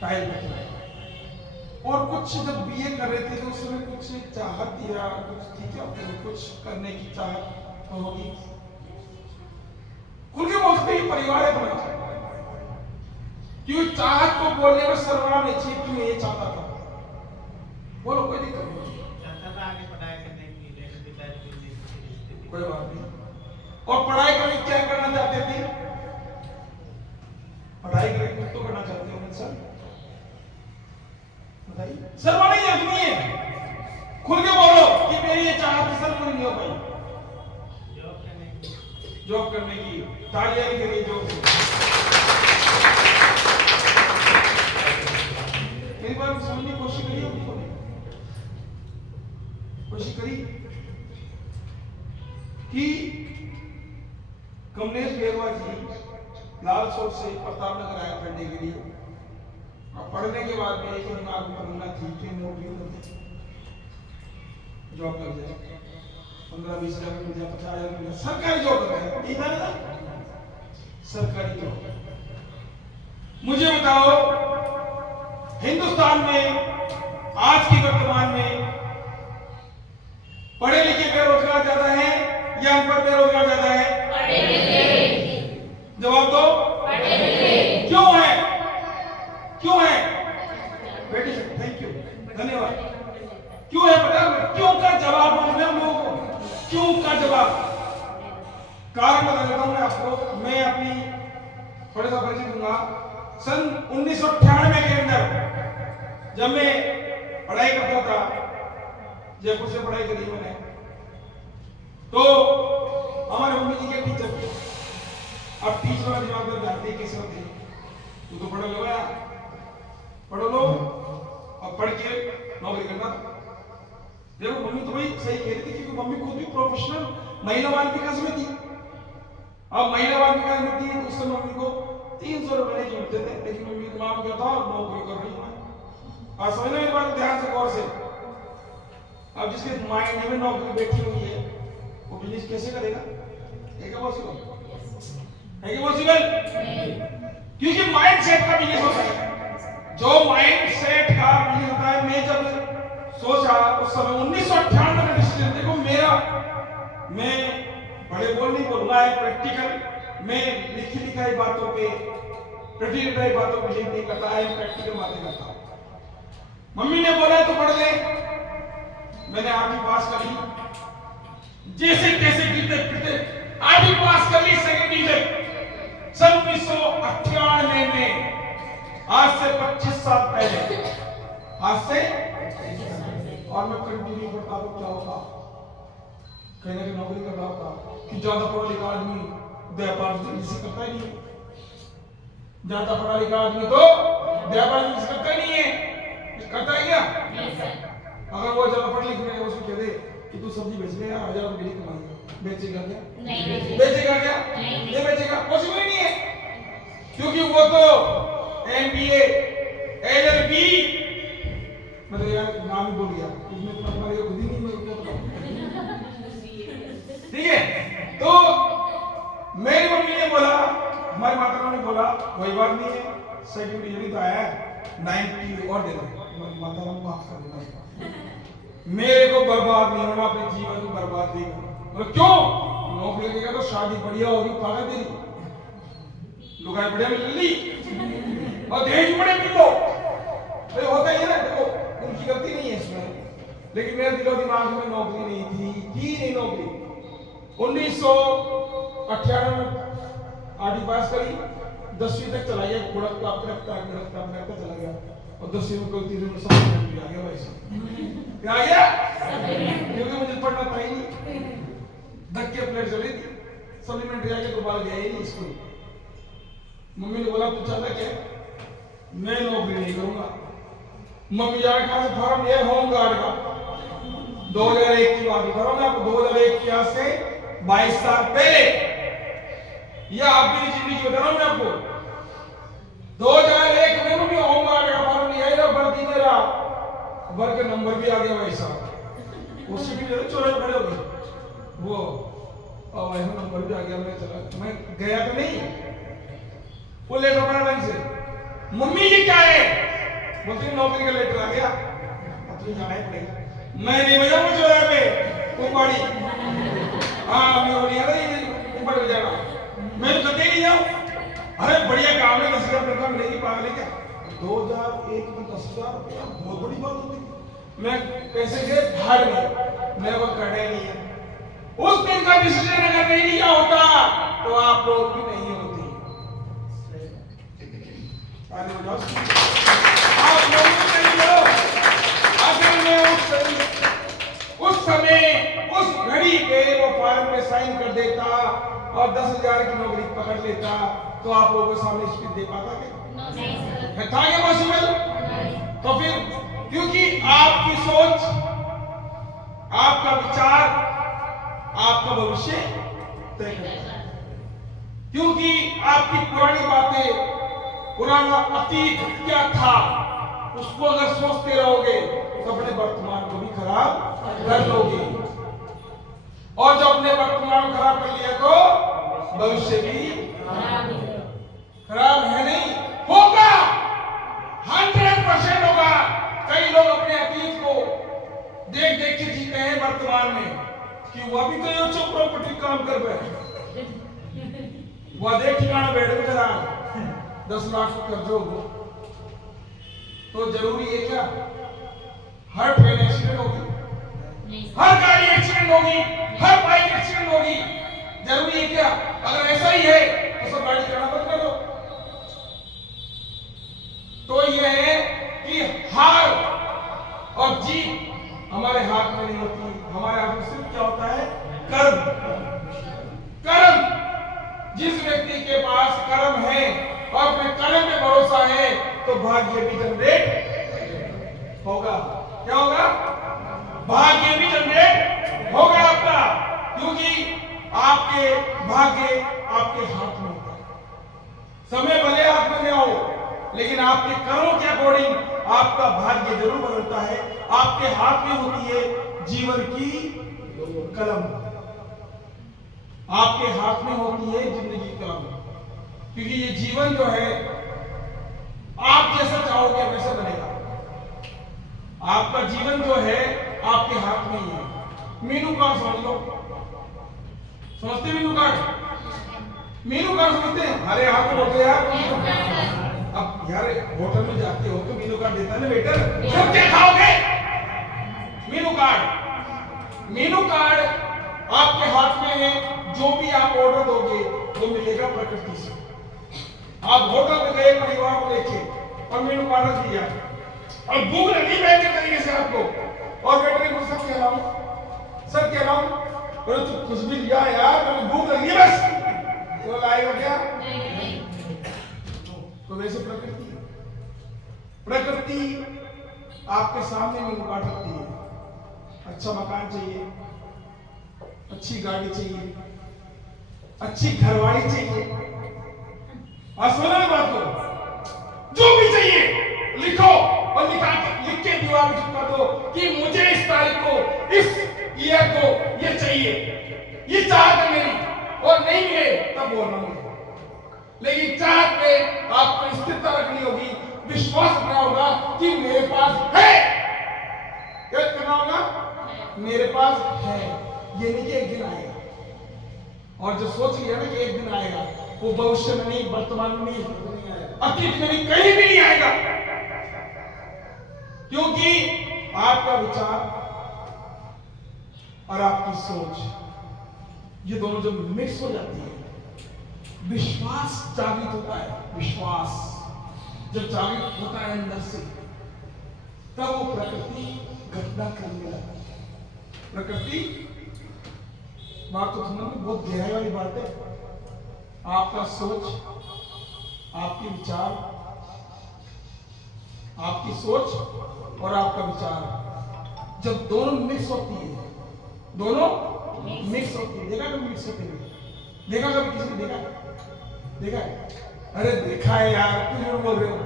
टाइल कर रहे हैं। और कुछ जब बीए कर रहे थे तो उस समय कुछ चाहत या कुछ थी क्या, कुछ करने की चाहत तो होगी? खुल के बोलते ही परिवार है तुम्हारा, क्यों चाहत को बोलने में शर्मा नहीं चाहिए। क्यों ये चाहता था? बोलो, कोई दिक्कत नहीं, चाहता था आगे पढ़ाई करने की, लेकिन पिताजी की कोई बात नहीं। और पढ़ाई करके क्या करना चाहते थे? पढ़ाई करके कुछ तो करना चाहते हो सर, बताइए। शर्मा नहीं रखनी है, खुल के बोलो कि मेरी ये चाहत सर पूरी नहीं हो पाई। जॉब करने की तालियां भी करिए जॉब से। मेरी बात समझने की कोशिश करिए, कोशिश करी कि कमलेश बेरवा जी लाल चौक से प्रताप नगर आया पढ़ने के लिए। और पढ़ने के बाद में एक दिमाग में तमन्ना थी कि नौकरी जॉब लग जाए, 15-20 हजार मिल जाए, 50 हजार मिल जाए, सरकारी जॉब लग जाए, ठीक है ना, सरकारी जॉब। मुझे बताओ हिंदुस्तान में आज की वर्तमान में पढ़े लिखे बेरोजगार ज्यादा है या अनपढ़ बेरोजगार ज्यादा है? पढ़े लिखे। जवाब दो। पढ़े लिखे। क्यों है? क्यों है बेटी? थैंक यू, धन्यवाद। क्यों है पता? क्यों का जवाब मालूम है हम लोगों को? क्यों का जवाब कारण बता देता हूं मैं आपको। मैं अपनी थोड़ा सा परिचय दूंगा। सन 1998 के अंदर जब मैं पढ़ाई करता था, जयपुर से पढ़ाई करी मैंने, तो हमारे मम्मी जी के टीचर थे। अब टीचर वाला दिमाग में जानते कैसे होते हैं, तू तो पढ़ लो यार, पढ़ लो और पढ़ के नौकरी करना। देखो मम्मी तो भाई सही कह रही थी, क्योंकि मम्मी खुद भी प्रोफेशनल महिला बाल विकास में थी। अब महिला बाल विकास में थी, उस समय मम्मी को 300 रुपए नहीं मिलते थे, लेकिन मम्मी का नाम क्या था? नौकरी कर रही है। और समझना मेरी बात ध्यान से, गौर से। अब जिसके माइंड में नौकरी बैठी हुई है वो बिजनेस कैसे करेगा? है क्या पॉसिबल? है क्या पॉसिबल? क्योंकि माइंड सेट का बिजनेस होता है। जो माइंड सेट का बिजनेस होता है, मैं जब सोचा उस समय 1998 में डिसीजन, देखो मेरा, मैं बड़े बोल नहीं बोलूंगा, है प्रैक्टिकल। मैं लिखी लिखाई बातों पे, प्रैक्टिकल बातों पे नहीं करता है, प्रैक्टिकल बातें करता हूं। मम्मी ने बोला तो पढ़ ले। मैंने 8वीं पास करी, जैसे तैसे गिरते फिरते 8वीं पास कर ली, सेकंड डिवीजन। सन 1998 में, आज से 25 साल पहले, आज से, और मैं कंटिन्यू करता तो क्या होता? कहीं ना कहीं नौकरी कर रहा होता। कि ज्यादा पढ़ा लिखा आदमी व्यापार से करता ही नहीं, ज्यादा पढ़ा लिखा आदमी तो व्यापार से करता ही नहीं है, करता है क्या? अगर वो ज्यादा पढ़ लिख रहे उसको कह दे कि तू सब्जी बेच ले यार, 1000 रुपए कमाएगा, बेचेगा क्या? नहीं बेचेगा क्या? नहीं बेचेगा, पॉसिबल ही नहीं है। क्योंकि वो तो MBA LLB, मतलब यार नाम ही बोल गया, उसमें तो हमारे खुद ही नहीं, मेरे को पता। ठीक है, तो मेरी मम्मी ने बोला, हमारी माता ने बोला कोई बात नहीं है, सेकंड डिवीजन तो आया है, 90 और दे दो। माता ने माफ कर दिया, मेरे को बर्बाद नहीं होना, अपने जीवन को बर्बाद नहीं करना। मतलब क्यों? नौकरी लगेगा तो शादी बढ़िया होगी, पागल तेरी लुगाई बढ़िया मिल ली और दहेज बड़े मिल लो, तो होता ही है ना। देखो उनकी गलती नहीं है इसमें, लेकिन मेरे दिलो दिमाग में नौकरी नहीं थी नहीं नौकरी। 1998 में 8वीं पास करी, 10वीं तक चला गया, गुड़कता रखता चला गया, और 10वीं में कोई 3 में सप्लीमेंट्री आ गया। भाई साहब क्या आ गया? क्योंकि मुझे पढ़ना था ही नहीं, धक्के प्लेट चली थी, सप्लीमेंट्री आ गया तो बाल गया ही नहीं स्कूल। मम्मी ने बोला तू चाहता क्या? मैं नौकरी नहीं करूंगा। मम्मी जाके कहां से फॉर्म लिया? होमगार्ड का 2001 की बात कर रहा हूं मैं आपको, 2001 की आज से 22 साल पहले, यह आपकी जिंदगी बता रहा हूं मैं आपको। 2001 में मम्मी होमगार्ड का फॉर्म लिया, भर्ती मेरा भर के नंबर भी आ गया भाई साहब, उसी की वजह से चोरी खड़े हो गए वो, और भाई नंबर भी आ गया। मैं चला, मैं गया तो नहीं, वो लेटर पड़ा ढंग से। मम्मी जी क्या है? बोलती नौकरी का लेटर आ गया, अब तो जाना ही पड़ेगा। मैं नहीं बजा वो चौराहे पे उपाड़ी, हाँ मैं बोली अरे ऊपर जाना, मैं तो कभी नहीं जाऊं। अरे बढ़िया काम है, 10,000 तनख्वाह मिलेगी, पागल है क्या? 2001 में 10,000 रुपया बहुत बड़ी बात होती थी। मैं पैसे के भाड़ में, मेरे को करना ही नहीं है। उस दिन का डिसीजन अगर नहीं लिया होता तो आप लोग भी नहीं होती। आगे बढ़ाओ, आप लोग भी नहीं हो। अगर मैं उस समय उस घड़ी पे वो फॉर्म पे साइन कर देता और 10,000 की नौकरी पकड़ लेता तो आप लोगों के सामने स्पीच दे पाता क्या? था क्या पॉसिबल? तो फिर क्योंकि आपकी सोच, आपका विचार, आपका भविष्य तय करता है। क्योंकि आपकी पुरानी बातें, पुराना अतीत क्या था, उसको अगर सोचते रहोगे तो अपने वर्तमान को भी खराब कर लोगे। और जब अपने वर्तमान खराब कर लिया तो भविष्य भी खराब है नहीं, होगा, 100% होगा। कई लोग अपने अतीत को देख देख के जीते हैं वर्तमान में कि वह भी तो ये चुप प्रॉपर्टी काम कर रहे, वह देख ठिकाना बैठ के करा 10 लाख कर्ज हो। तो जरूरी है क्या हर ट्रेन एक्सीडेंट होगी, हर गाड़ी एक्सीडेंट होगी, हर बाइक एक्सीडेंट होगी? जरूरी है क्या? अगर ऐसा ही है तो सब गाड़ी चलाना बंद कर दो। तो यह है कि हार और जीत हमारे हाथ में नहीं होती, हमारे हाथ में सिर्फ क्या होता है? कर्म। कर्म। जिस व्यक्ति के पास कर्म है और अपने कर्म पे भरोसा है तो भाग्य भी जनरेट होगा। क्या होगा? भाग्य भी जनरेट होगा आपका, क्योंकि आपके भाग्य आपके हाथ में होता है। समय भले हाथ में न हो, लेकिन आपके कर्मों के अकॉर्डिंग आपका भाग्य जरूर बदलता है। आपके हाथ में होती है जीवन की कलम, आपके हाथ में होती है जिंदगी कलम, क्योंकि ये जीवन जो है आप जैसा चाहोगे वैसा बनेगा। आपका जीवन जो है आपके हाथ में ही है। मीनू कार्ड समझ लो, समझते? मीनू कार्ड, मीनू कार्ड समझते हैं? अरे आप बोलते यार, अब यार होटल में जाते हो तो मीनू कार्ड देता है ना वेटर, सब क्या खाओगे? मीनू कार्ड। मीनू कार्ड आपके हाथ में है, जो भी आप ऑर्डर दोगे वो मिलेगा प्रकृति से। आप होटल में गए परिवार को लेके और मेनू कार्ड दिया और भूख लगी बैठ के तरीके से आपको, और वेटर को सब कह रहा हूं, सर कह रहा हूं, बोले तू कुछ भी लिया यार, मुझे भूख लगी बस, तो लाएगा क्या? तो वैसे प्रकृति आपके सामने मेनू कार्ड रखती है। अच्छा मकान चाहिए, अच्छी गाड़ी चाहिए, अच्छी घरवाली चाहिए, सुनो बात को, जो भी चाहिए लिखो और लिख के दीवार में चिपका दो कि मुझे इस तारीख को, इस ईयर को ये चाहिए, ये चाहत है मेरी, और नहीं मिले तब बोलना मुझे। लेकिन चाहत पे आपको स्थिरता रखनी होगी, विश्वास रखना होगा कि मेरे पास है। क्या करना होगा? मेरे पास है, ये नहीं कि एक दिन आएगा। और जो सोच लिया ना कि एक दिन आएगा, वो भविष्य में नहीं, वर्तमान में नहीं, अतीत में नहीं, कहीं भी नहीं आएगा, क्योंकि आपका विचार और आपकी सोच ये दोनों जब मिक्स हो जाती है, विश्वास जागृत होता है। विश्वास जब जागृत होता है अंदर से, तब वो प्रकृति घटनाक्रम में लगती है। प्रकृति बात तो सुनना में बहुत गहराई वाली बात है। आपका सोच, आपके विचार, आपकी सोच और आपका विचार जब दोनों मिक्स होती है, दोनों मिक्स होती है, देखा कभी मिक्स होती है? देखा कभी किसी ने देखा? देखा है? अरे देखा है यार, क्यों झूठ बोल रहे हो?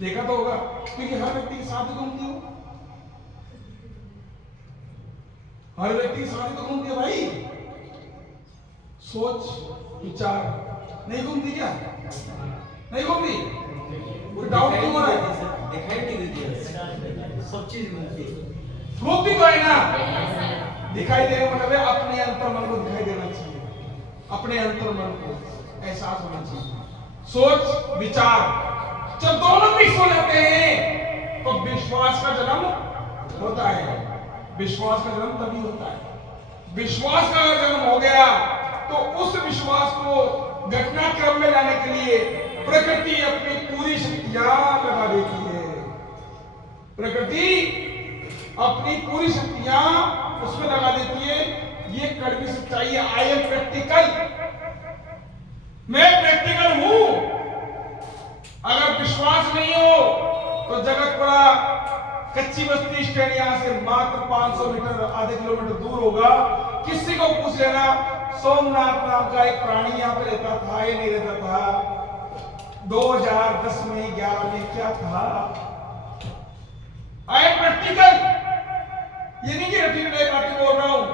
देखा तो होगा, क्योंकि हर व्यक्ति के साथ घूमती हो, हर व्यक्ति के साथ तो घूमती है भाई। सोच विचार नहीं घूमती क्या? नहीं घूमती? कोई डाउट नहीं हो रहा है? दिखाई नहीं देती, सब चीज घूमती तो है ना। दिखाई देने मतलब है अपने अंतर्मन को दिखाई देना चाहिए, अपने अंतर्मन को एहसास होना चाहिए। सोच विचार जब दोनों मिक्स हो जाते हैं तो विश्वास का जन्म होता है। विश्वास का जन्म तभी होता है, विश्वास का जन्म हो गया तो उस विश्वास को घटनाक्रम में लाने के लिए प्रकृति अपनी पूरी शक्तियां लगा देती है। प्रकृति अपनी पूरी शक्तियां उसमें लगा देती है। ये कड़वी सच्चाई है। आई एम प्रैक्टिकल, मैं प्रैक्टिकल हूं। अगर विश्वास नहीं हो तो जगत बड़ा कच्ची बस्ती स्टैंड यहां से मात्र 500 मीटर, आधे किलोमीटर दूर होगा। किसी को पूछ लेना, सोमनाथ नाम का एक प्राणी यहां पे रहता था या नहीं रहता था? 2010 में 11 में क्या था? I am practical. ये नहीं कि रटी रटाई बोल रहा हूं।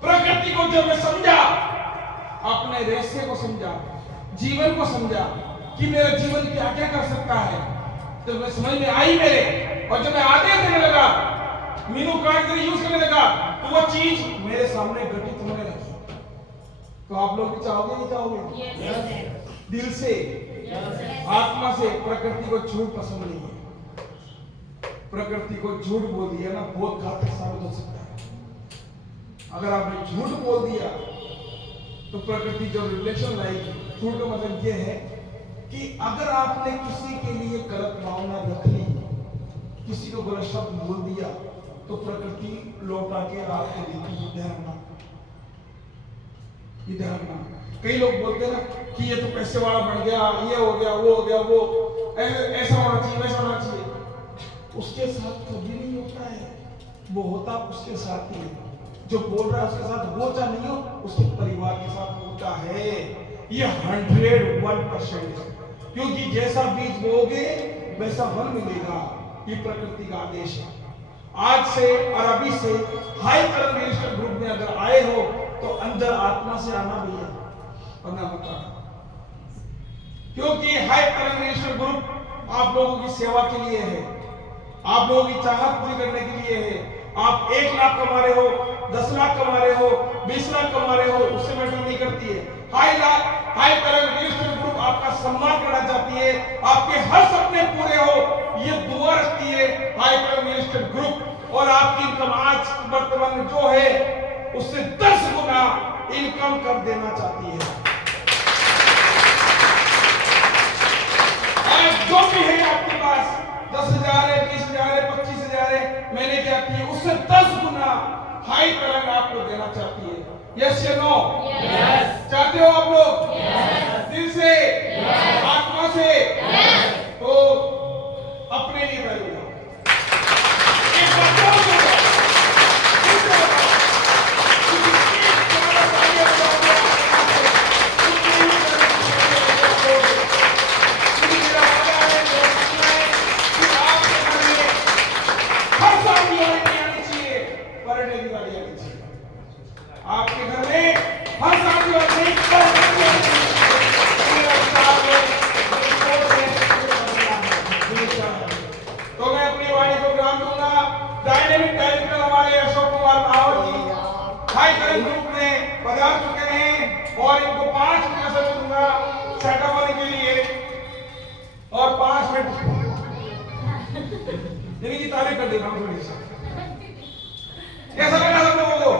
प्रकृति को जब मैं समझा, अपने रहस्य को समझा, जीवन को समझा कि मेरा जीवन क्या क्या कर सकता है, तो मैं समझ में आई मेरे। और जब मैं आदेश देने लगा, मीनू कार्ड यूज करने लगा, तो वो चीज मेरे सामने घटित होने लगी। तो आप लोग भी चाहोगे नहीं चाहोगे? दिल से, आत्मा से। प्रकृति को झूठ पसंद नहीं है। प्रकृति को झूठ बोल दिया ना, बहुत घातक साबित हो सकता है। अगर आपने झूठ बोल दिया तो प्रकृति जो रिलेशन लाएगी, झूठ का मतलब यह है कि अगर आपने किसी के लिए गलत भावना रख ली, किसी को गलत शब्द बोल दिया, तो प्रकृति लौटा के आपको देती है। ध्यान रखना। कई लोग बोलते हैं ना कि ये तो पैसे वाला बन गया, ये हो गया, वो हो गया, वो ऐसा होना चाहिए, वैसा होना चाहिए। उसके साथ कभी नहीं होता है। वो होता उसके साथ ही है। जो बोल रहा है उसके साथ होता नहीं हो, उसके परिवार के साथ होता है। ये 101% है, क्योंकि जैसा बीज बोओगे वैसा फल मिलेगा। ये प्रकृति का आदेश है। आज से और अभी से हाई कर्म मिनिस्टर ग्रुप में अगर आए हो तो अंदर आत्मा से आना भैया, वरना मत आना। क्योंकि हाई कर्म मिनिस्टर ग्रुप आप लोगों की सेवा के लिए है, आप लोगों की चाहत पूरी करने के लिए है। आप 1 लाख कमा रहे हो, 10 लाख कमा रहे हो, 20 लाख कमा रहे हो, उससे मैटर नहीं करती है। हाई कर्म मिनिस्टर ग्रुप आपका सम्मान करना चाहती है, आपके हर सपने पूरे हो, ये दुआ रखती है हाई कर्म मिनिस्टर ग्रुप। और आपकी इनकम आज वर्तमान में जो है उससे 10 गुना इनकम कर देना चाहती है। आज जो भी है आपके पास 10,000 है, 20,000 है, 25,000 है, मैंने क्या किया उससे 10 गुना हाई कर्म आपको देना चाहती है। यस या नो? यस। चाहते हो आप लोग? यस। दिल से, यस। आत्मा से? यस। तो अपने लिए करूंगा। एक बार जोर से बोलो। फिर से बताओ। क्योंकि एक तुम्हारा कार्य होगा, क्योंकि मेरा वादा है, मेरा सपना है कि आपके घर में हर साल दिवाली नहीं आनी चाहिए, पर डे दिवाली आनी चाहिए। आपके घर में हर साल दिवाली नहीं, पर डे दिवाली आनी चाहिए। मेरा विचार है, मेरी सोच है, तो मैं अपनी वाणी को विराम दूंगा। डायनेमिक डायरेक्टर हमारे अशोक कुमार रावत जी हाई कर्म ग्रुप में पधार चुके हैं और इनको 5 मिनट का समय दूंगा सेटअप होने के लिए। और 5 मिनट इनकी तारीफ कर देता हूँ थोड़ी सी। कैसा लगा सब लोगों को?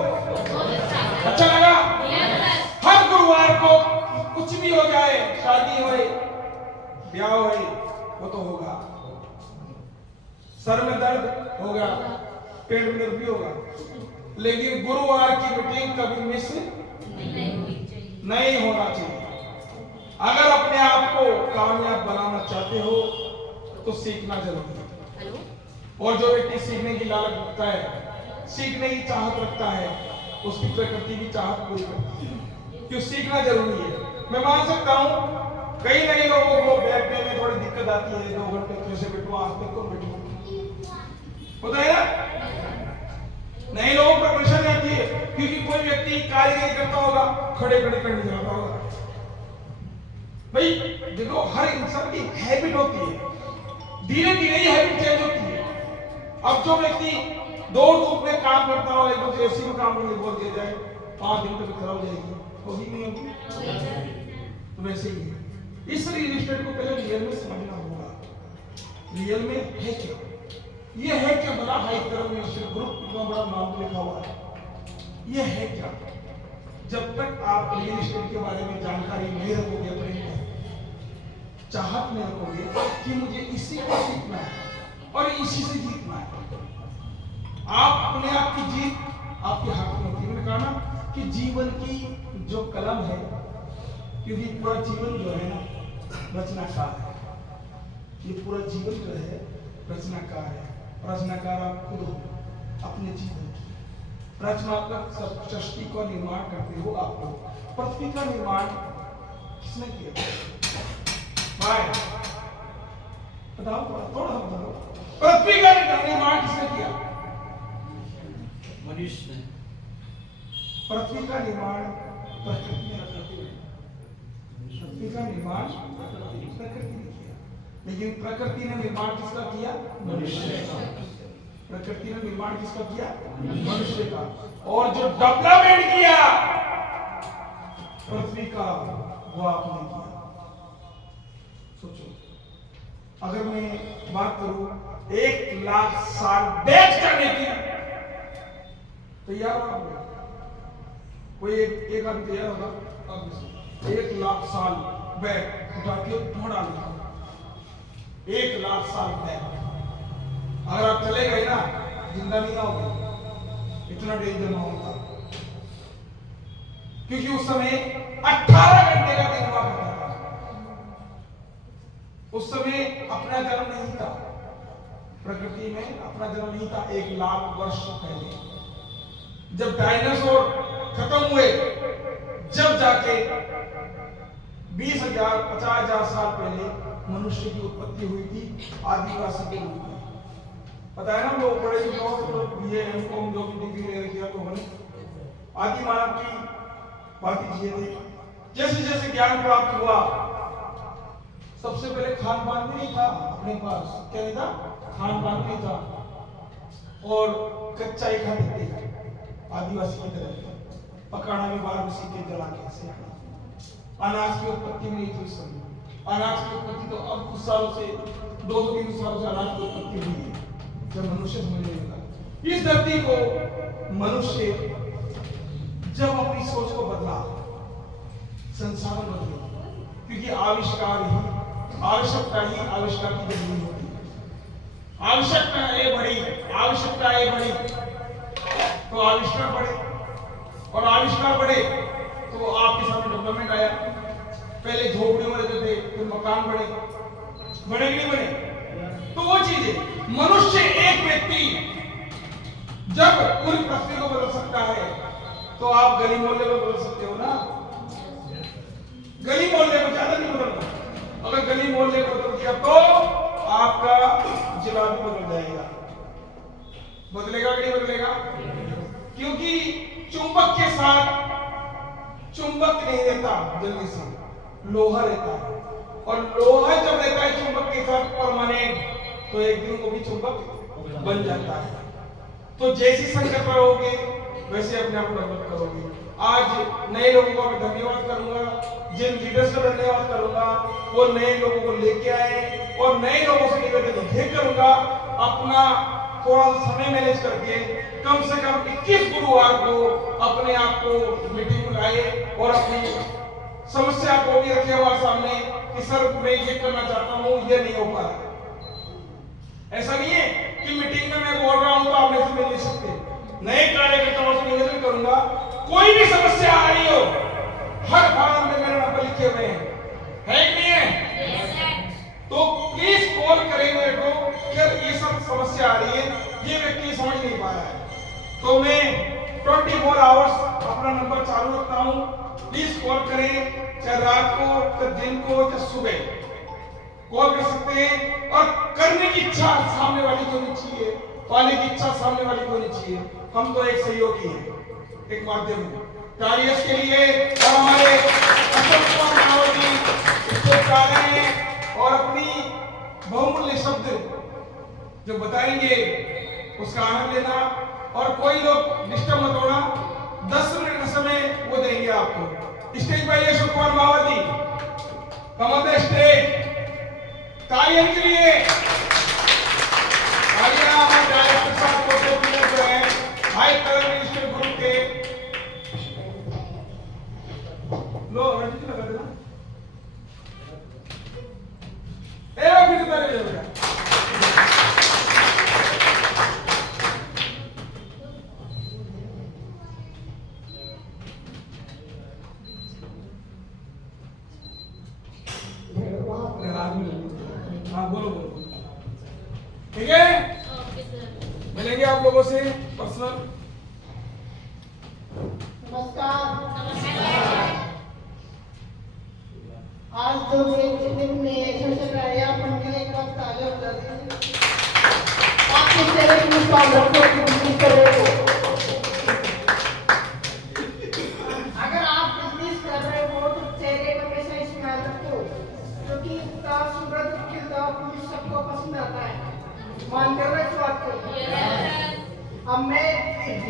अच्छा लगा? हर गुरुवार को कुछ भी हो जाए, शादी होए, ब्याह होए, वो तो होगा। सर में दर्द होगा, पेट में दर्द भी होगा, लेकिन गुरुवार की मीटिंग कभी मिस नहीं होना चाहिए। अगर अपने आप को कामयाब बनाना चाहते हो तो सीखना जरूरी है। और जो व्यक्ति सीखने की लालच रखता है, सीखने की चाहत रखता है, उसकी प्रकृति की चाहत पूरी करती है। क्यों? सीखना जरूरी है। मैं मान सकता हूं कई नए लोगों को बैठने में थोड़ी दिक्कत आती है, 2 घंटे कैसे बैठो, आज तक तो बैठो होता है ना। नए लोगों पर परेशानी आती है क्योंकि कोई व्यक्ति कारीगरी करता होगा, खड़े खड़े करने जाता होगा। भाई देखो, हर इंसान की हैबिट होती है, धीरे धीरे ही हैबिट चेंज होती है। अब जो व्यक्ति 2 धूप में काम करता हो, एकदम से एसी में काम करने बोल दिया जाए 5 दिन तक खराब हो जाएगी, होगी नहीं होगी? तो वैसे ही है। इस रियल एस्टेट को पहले रियल में समझना होगा। रियल में है क्या? ये है क्या? बड़ा हाई कर्म मिनिस्टर ग्रुप, इतना बड़ा नाम लिखा हुआ है। ये है क्या? जब तक आप रियल एस्टेट के बारे में जानकारी नहीं रखोगे, अपने चाहत में रखोगे कि मुझे इसी को सीखना है और इसी से जीतना है, आप अपने आप की जीत आपके हाथ में होती है। मैंने कहा ना कि जीवन की जो कलम है, क्योंकि पूरा जीवन जो है ना रचनाकार है। ये पूरा जीवन जो है रचनाकार है। रचनाकार आप खुद हो अपने जीवन की। रचनात्मक सृष्टि का निर्माण करते हो आप लोग। पृथ्वी का निर्माण किसने किया? बताओ थोड़ा बताओ। पृथ्वी का निर्माण किसने किया? मनुष्य ने। पृथ्वी का निर्माण प्रकृति ने किया। पृथ्वी का निर्माण प्रकृति ने किया, लेकिन प्रकृति ने निर्माण किसका किया? मनुष्य का। प्रकृति ने निर्माण किसका किया? मनुष्य का। और जो डेवलपमेंट किया पृथ्वी का, वो आपने किया। सोचो, अगर मैं बात करूं 1 लाख साल बैठ करने की, तैयार हो? कोई एक आदमी तैयार होगा? अब 1 लाख साल बैठ उठा के ढोड़ा लिखा, 1 लाख साल बैठ। अगर आप चले गए ना, जिंदा नहीं आओगे, इतना डेंजर ना होगा। क्योंकि उस समय 18 घंटे का दिन हुआ करता था। उस समय अपना जन्म नहीं था, प्रकृति में अपना जन्म नहीं था। 1 लाख वर्ष पहले जब डायनासोर खत्म हुए, जब जाके 20,000 50,000 साल पहले मनुष्य की उत्पत्ति हुई थी, आदिवासी के रूप में। पता है ना, लोग बड़े बीए एमकॉम जो भी डिग्री ले किया तो हमने आदि मानव की बात जिए थे। जैसे जैसे ज्ञान प्राप्त हुआ, सबसे पहले खान पान भी नहीं था अपने पास। क्या नहीं था? खान पान नहीं था, और कच्चा ही खाते थे आदिवासी की तरह। पकाना भी बाहर में सीखे, जला के सेकना। अनाज की उत्पत्ति भी नहीं थी उस समय। अनाज की उत्पत्ति तो अब कुछ सालों से, 200-300 सालों से अनाज की उत्पत्ति हुई है, जब मनुष्य समझने लगा। इस धरती को मनुष्य जब अपनी सोच को बदला, संसाधन बदले, क्योंकि आविष्कार ही, आवश्यकता ही आविष्कार की जरूरी होती है। आवश्यकताएं बढ़ी, आवश्यकताएं बढ़ी तो आविष्कार बढ़े, और आविष्कार बढ़े तो आपके सामने डेवलपमेंट आया। पहले झोपड़ी में रहते थे, फिर मकान बने, बने कि नहीं बने? तो वो चीज है, मनुष्य एक व्यक्ति जब पूरी पृथ्वी को बदल सकता है, तो आप गली मोहल्ले में बदल सकते हो ना। गली मोहल्ले में ज्यादा नहीं बदलना। अगर गली मोहल्ले को बदल दिया तो आपका जिला भी बदल जाएगा। बदलेगा कि नहीं बदलेगा? क्योंकि चुंबक के साथ चुंबक नहीं रहता जल्दी से, लोहा रहता है। और लोहा जब रहता है चुंबक के साथ परमानेंट, तो एक दिन वो भी चुंबक बन जाता है। तो जैसी संकट में रहोगे वैसे अपने आप को डेवलप करोगे। आज नए लोगों का मैं धन्यवाद करूंगा, जिन लीडर्स का धन्यवाद करूंगा, वो नए लोगों को लेके आए, और नए लोगों से निवेदन ये करूंगा, अपना थोड़ा सा समय मैनेज करके कम से कम 21 गुरुवार को अपने आप को मीटिंग में लाए, और अपनी समस्या को भी रखे हमारे सामने कि सर मैं ये करना चाहता हूँ, ये नहीं हो पा रहा। ऐसा नहीं है कि मीटिंग में मैं बोल रहा हूँ तो आप मेरे से मिल नहीं सकते। नए कार्यकर्ताओं से निवेदन करूंगा, कोई भी समस्या आ रही हो, हर फॉर्म में मेरे नंबर लिखे हुए हैं, है कि नहीं है? तो प्लीज कॉल करें मेरे को कि ये सब समस्या आ रही है, ये व्यक्ति समझ नहीं पा रहा है। तो मैं 24 आवर्स अपना नंबर चालू रखता हूँ, प्लीज कॉल करें, चाहे रात को, चाहे दिन को, चाहे सुबह कॉल कर सकते हैं। और करने की इच्छा सामने वाली को होनी चाहिए, पाने की इच्छा सामने वाली को होनी चाहिए। हम तो एक सहयोगी हैं, एक माध्यम है। तालियां के लिए और हमारे अशोक कुमार रावत जी इसको गा रहे हैं, और अपनी बहुमूल्य शब्द जो बताएंगे उसका आनंद लेना। और कोई लोग डिस्टर्ब मत होना, 10 मिनट का समय वो देंगे आपको। स्टेज पर अशोक कुमार रावत जी, कम ऑन द स्टेज। तालियां के लिए तालियां हमारे डायरेक्टर साहब को जो है हाई कलर मिनिस्टर ग्रुप के लो रंजित लगा देना। ए फिर ताली हो गया। हाँ बोलो बोलो, ठीक है? मिलेंगे आप लोगों से पर्सनल। नमस्कार। आज जो दिन में सेशन आया, मंदिर एक बार ताजा हो जाती है। आपके चेहरे की स्वागत को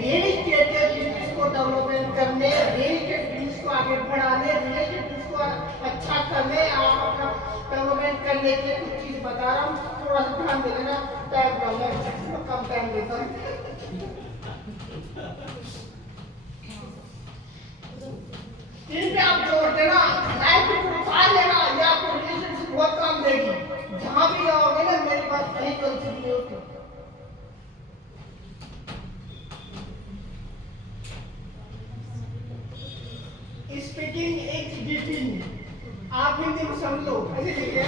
रियल एस्टेट के बिजनेस को डेवलपमेंट करने, रियल एस्टेट बिजनेस को आगे बढ़ाने, रियल एस्टेट बिजनेस को अच्छा करने, आप अपना डेवलपमेंट करने के लिए कुछ चीज बता रहा हूँ, थोड़ा सा ध्यान दे लेना। टाइम कम है, कम टाइम देता हूँ। इन पे आप जोड़ देना, लाइफ को उठा लेना, या आपको रिलेशनशिप बहुत काम देगी। जहां भी जाओगे ना, मेरी बात कहीं गलती नहीं होती। स्पीकिंग इज डिफिन, आप हिंदी में समझ लो, ऐसे लिखे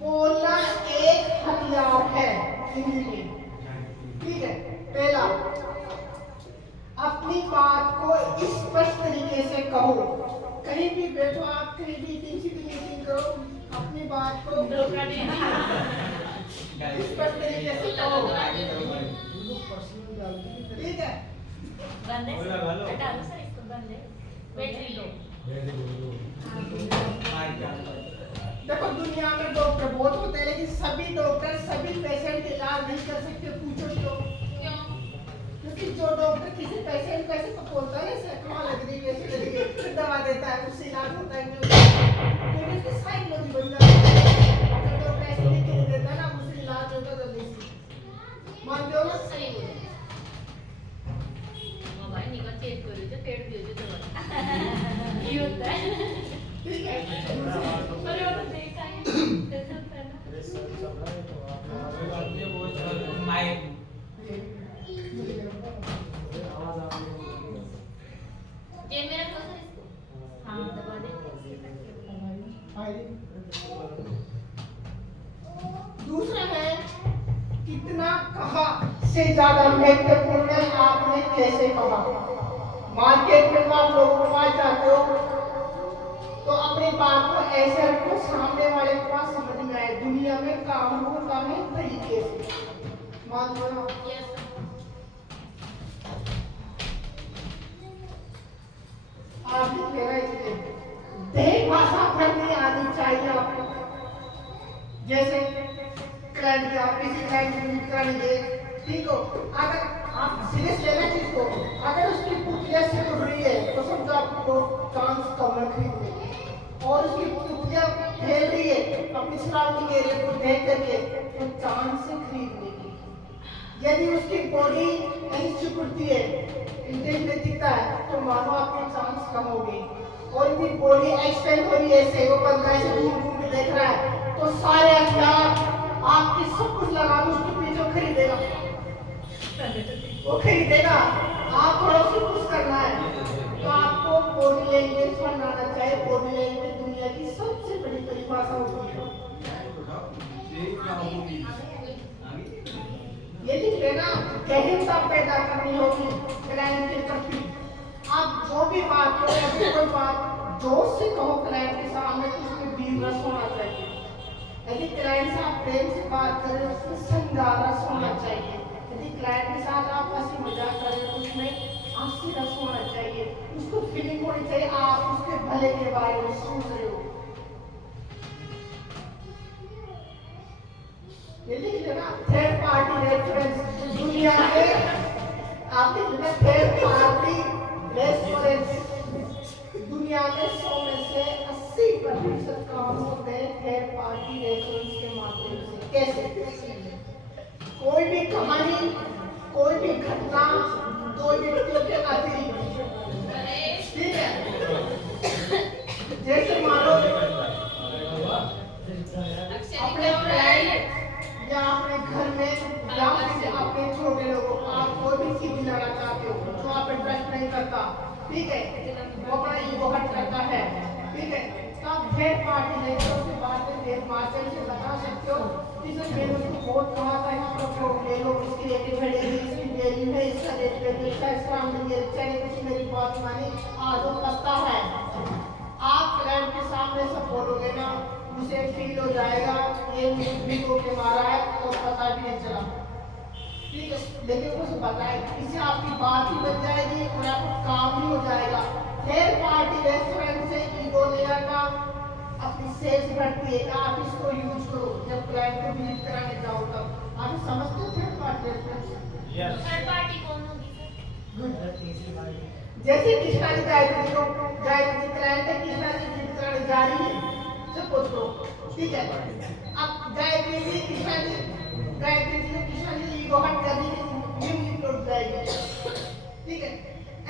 बोलना एक हथियार है हिंदी में, ठीक है। पहला, अपनी बात को स्पष्ट तरीके से कहो। कहीं भी बैठो आप, कहीं भी मीटिंग करो, अपनी बात को स्पष्ट तरीके से कहो, ठीक है। देखो दुनिया में डॉक्टर बहुत होते हैं, लेकिन सभी डॉक्टर सभी पेशेंट इलाज नहीं कर सकते। पूछो क्यों? क्योंकि जो डॉक्टर किसी पेशेंट को ऐसे बोलता है ना, कहाँ लग रही है, कैसे लग रही है, दवा देता है, उससे इलाज होता है, क्योंकि उसकी साइकोलॉजी बन जाती है। जो डॉक्टर ऐसे लिख के देता है ना, उससे इलाज होता है जल्दी से। मानते हो ना? ठीक है। दूसरा है, कितना कहा से ज्यादा महत्वपूर्ण है आपने कैसे कहा। मार्केट में आप लोगों के पास जाते हो तो अपनी बात को ऐसे रखो सामने वाले के पास समझ में आए। दुनिया में काम होता है तरीके से, मान लो ना। आप देह भाषा पढ़नी आनी चाहिए आपको। जैसे क्लाइंट आप किसी क्लाइंट को मीट करेंगे, ठीक हो, अगर आप सीरियस लेना चीज को, अगर उसकी पुतलियां से उड़ रही है तो समझो आपको चांस कम है खरीदने की, और उसकी पुतलियां फैल रही है अपनी सराउंडिंग एरिया को देख करके तो चांस है खरीदने की। यदि उसकी बॉडी नहीं सिकुड़ती है, इंटेंस दिखता है, तो मानो आपके चांस कम हो गए। और यदि बॉडी एक्सपेंड हो रही है, ऐसे वो बंदा ऐसे घूम घूम के देख रहा है, तो सारे हथियार आपकी सब कुछ लगा के उसके पीछे खरीदेगा, वो खरीदेगा। आप थोड़ा सा कुछ करना है तो आपको बॉडी लैंग्वेज बनाना चाहिए। बॉडी लैंग्वेज दुनिया की सबसे बड़ी परिभाषा होती है। ये लिख लेना, गहनता पैदा करनी होगी क्लाइंट के प्रति। आप जो भी बात करो, कोई बात जोश से कहो क्लाइंट के सामने, तो उसमें वीर रस होना चाहिए। यदि क्लाइंट से आप प्रेम से बात करें, उसमें संगार रस होना चाहिए। यदि क्लाइंट के साथ आप हंसी मजाक करें, तो उसमें हास्य रस होना चाहिए। उसको फीलिंग होनी चाहिए आप उसके भले के बारे में सोच रहे हो। ये लिख लेना, थर्ड पार्टी रेफरेंस। दुनिया में आप लिख लेना, थर्ड पार्टी रेफरेंस। दुनिया में 100 में से 80% काम होते हैं थर्ड पार्टी रेफरेंस के माध्यम से। कैसे? कोई भी कहानी, कोई भी घटना, कोई भी व्यक्ति के अतिरिक्त, ठीक है। जैसे मानो अपने क्लाइंट या अपने घर में या फिर अपने छोटे लोगों को आप कोई भी चीज दिलाना चाहते हो जो आप इंटरेस्ट नहीं करता, ठीक है, वो अपना ईगो हट करता है, ठीक है, तो आप थर्ड पार्टी लेकर उसके बाद में देर माध्यम से बता सकते हो जैसे मैंने उसको बहुत कहा था इसको छोड़ ले लो, इसकी रेटिंग बढ़ेगी, इसकी वैल्यू है, इसका रेट वैल्यू इसका मिलेंगे, चले कुछ मेरी बात मानी आज वो करता है। आप क्लाइंट के सामने सब बोलोगे ना, उसे फील हो जाएगा ये मुझे के मारा है और पता भी नहीं चला, ठीक है, लेकिन उसे बताए, इससे आपकी बात भी बच जाएगी और आपका काम भी हो जाएगा। थर्ड पार्टी रेस्टोरेंट से ईगो लेयर का अपनी सेल्स बढ़ती है, आप इसको यूज करो जब क्लाइंट को विजिट कराने जाओ तब। आप समझते थे third party? Yes third party कौन होगी सर? तीसरी बारी जैसे कृष्णा जी गायत्री को गायत्री क्लाइंट है, कृष्णा जी गीत गाने जा रही है सपोज करो, ठीक है। अब गायत्री जी कृष्णा जी ईगो हट करने की न्यू लौट जाएगी, ठीक है।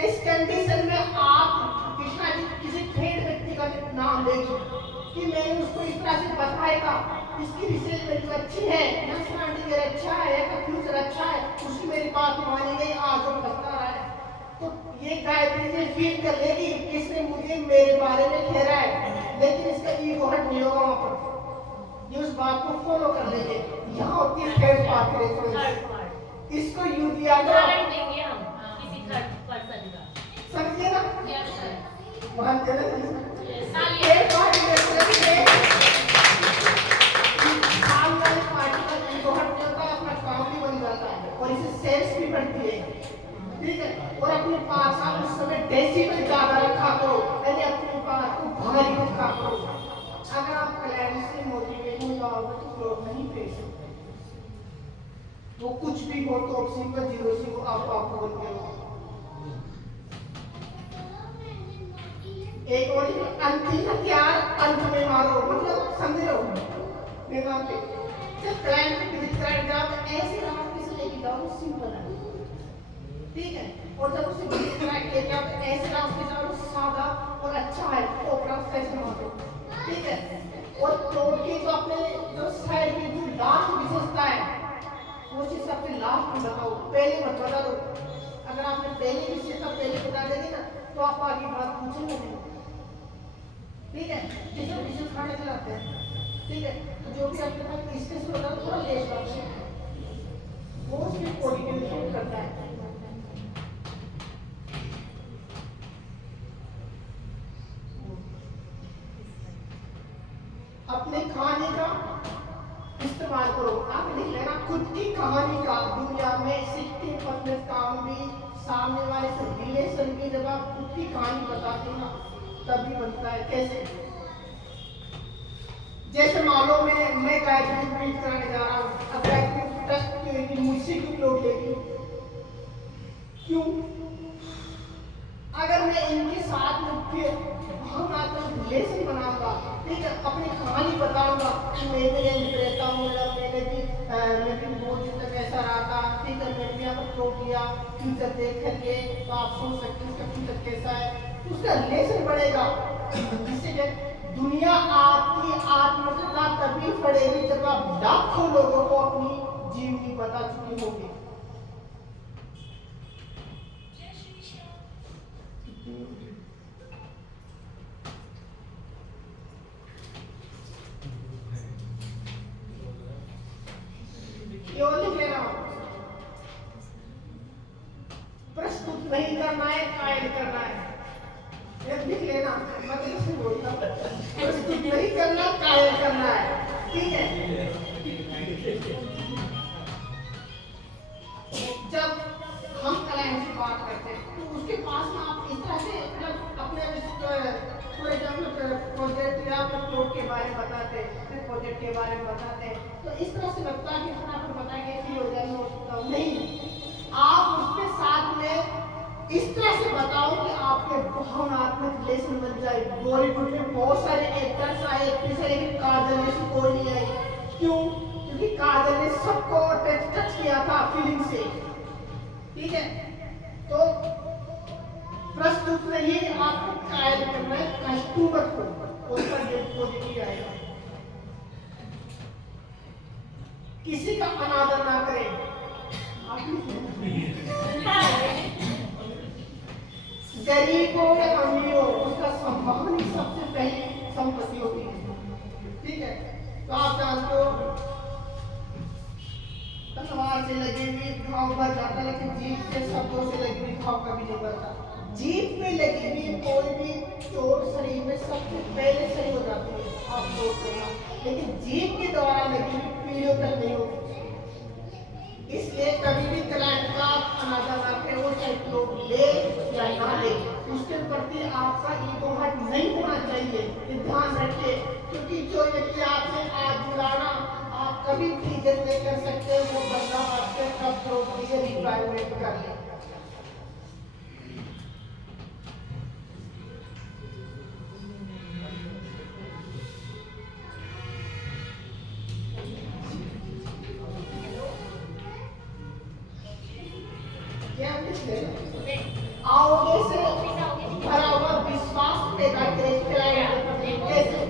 इस कंडीशन में आप कृष्णा जी किसी थर्ड व्यक्ति का नाम लेंगे कि मैंने उसको इस तरह से बताएगा, इसकी रिसर्च मेरी अच्छी है, पर्सनालिटी मेरा अच्छा है, फ्यूचर अच्छा है, उसकी मेरी बात मानी गई, आज वो बता रहा है, तो ये गायत्री जी फील कर लेगी कि इसने मुझे मेरे बारे में घेरा है, लेकिन इसका ईगो हट नहीं होगा वहां पर, ये उस बात को फॉलो कर लेंगे। यहाँ होती है third party third reference, party इसको यू दिया गया, उदाहरण देंगे हम किसी थर्ड पर्सन का। समझिए ना, यस सर। मान चले सालिए थर्ड पार्टी रेफरेंस में सामने वाली पार्टी का ईगो हट जाता है, अपना काम भी बन जाता है और इससे सेल्स भी बढ़ती है, ठीक है। और अपने पास आप उस समय डेसिबल ज्यादा रखा करो, यानी अपनी बात को भारी रखा करो। अगर आप क्लाइंट से मोटिवेट हो जाओगे तो लोग नहीं फेंक सकते, वो कुछ भी हो तो सिंपल जीरो से वो आपको बन गया। एक और अंतिम हथियार अंत में मारो, मतलब समझ लो मैं मानते जब क्लाइंट को विजिट कराने जाओ ऐसे राह किसी लेके जाओ सिंपल है, ठीक है। और जब उसे विजिट कराने जाओ ऐसे राह के जाओ सादा और अच्छा है, ओपरा कैसे मारो, ठीक है। और प्लॉट की जो अपने जो साइड की जो लास्ट विशेषता है वो चीज अपने लास्ट में बताओ, पहले मत बता दो। अगर आपने पहले विशेषता पहले बता देंगे ना तो आप आगे बात पूछेंगे नहीं, ठीक है। जैसे विशेष खाने चलाते हैं, ठीक है, तो जो भी अपने पास इसके होता है थोड़ा लेस करते हैं, वो उसकी कोऑर्डिनेशन करता है। अपने कहानी का इस्तेमाल करो, आप लिख लेना खुद की कहानी का। दुनिया में 60% काम भी सामने वाले से रिलेशन की, जब आप खुद की कहानी बताते हो ना तभी बनता है। कैसे? जैसे मान लो मैं गायत्री को मीट कराने जा रहा हूँ, अब गायत्री को ट्रस्ट की मुझसे क्यों लोग लेगी, क्यों? अगर मैं इनके साथ में फिर भावनात्मक रिलेशन बनाऊंगा, ठीक है, अपनी कहानी बताऊंगा कि मैं भी यहीं रहता हूँ, मैं भी बहुत दिन तक ऐसा रहा था, ठीक है, मैंने भी यहाँ पर प्रो किया, फ्यूचर देख करके तो आप सोच सकते हैं उसका फ्यूचर कैसा है, तो उसका रिलेशन बढ़ेगा। जिससे दुनिया आपकी आत्मकथा तभी बढ़ेगी जब आप लाखों लोगों को अपनी जीवनी बता चुकी होगी। प्रस्तुत नहीं करना है, कायल करना है, लिख लेना, मैं किसी बोलता हूँ प्रस्तुत नहीं करना, कायल करना है, ठीक है। जब हम क्लाइंट से बात करते हैं तो उसके पास में आप इस तरह से अपने फॉर एग्जाम्पल प्रोजेक्ट या प्लॉट के बारे में बताते हैं, प्रोजेक्ट के बारे में बताते हैं, तो इस तरह से लगता है कि फटाफट बताएंगे कि हो जाएगा, नहीं, आप उसके साथ में इस तरह से बताओ कि आपके भावनात्मक रिलेशन बन जाए। बॉलीवुड में बहुत सारे एक्टर्स आए, लेकिन काजल जैसी कोई नहीं आई, क्यों? क्योंकि काजल ने सबको टच किया था फीलिंग से, ठीक है। तो प्रस्तुत नहीं, आपको कायल करना है कस्टमर को, उसका रेट पॉजिटिव आएगा। किसी का अनादर ना करें, गरीब हो या अमीर हो, उसका सम्मान ही सबसे पहली संपत्ति होती है, ठीक है। तो आप जानते हो तलवार से लगी हुई घाव भर जाता है, लेकिन जीभ से शब्दों से लगी हुई घाव कभी नहीं भरता। जीभ में लगी हुई कोई भी चोट शरीर में सबसे पहले सही हो जाती है, आप सोच लेना, लेकिन जीभ के द्वारा लगी हुई पीढ़ियों तक नहीं होती। इसलिए कभी भी क्लाइंट का अनादर ना करें, वो चाहे लोग ले या ना ले, उसके प्रति आपका ईगो हर्ट नहीं होना चाहिए, ये ध्यान रखिए। क्योंकि जो व्यक्ति आपसे आज जुड़ाना, आप कभी भी इज्जत नहीं कर सकते, वो बंदा आपसे कब करोगे रिक्वायरमेंट कर ले। आओगे से भरा हुआ विश्वास पैदा करें कैसे?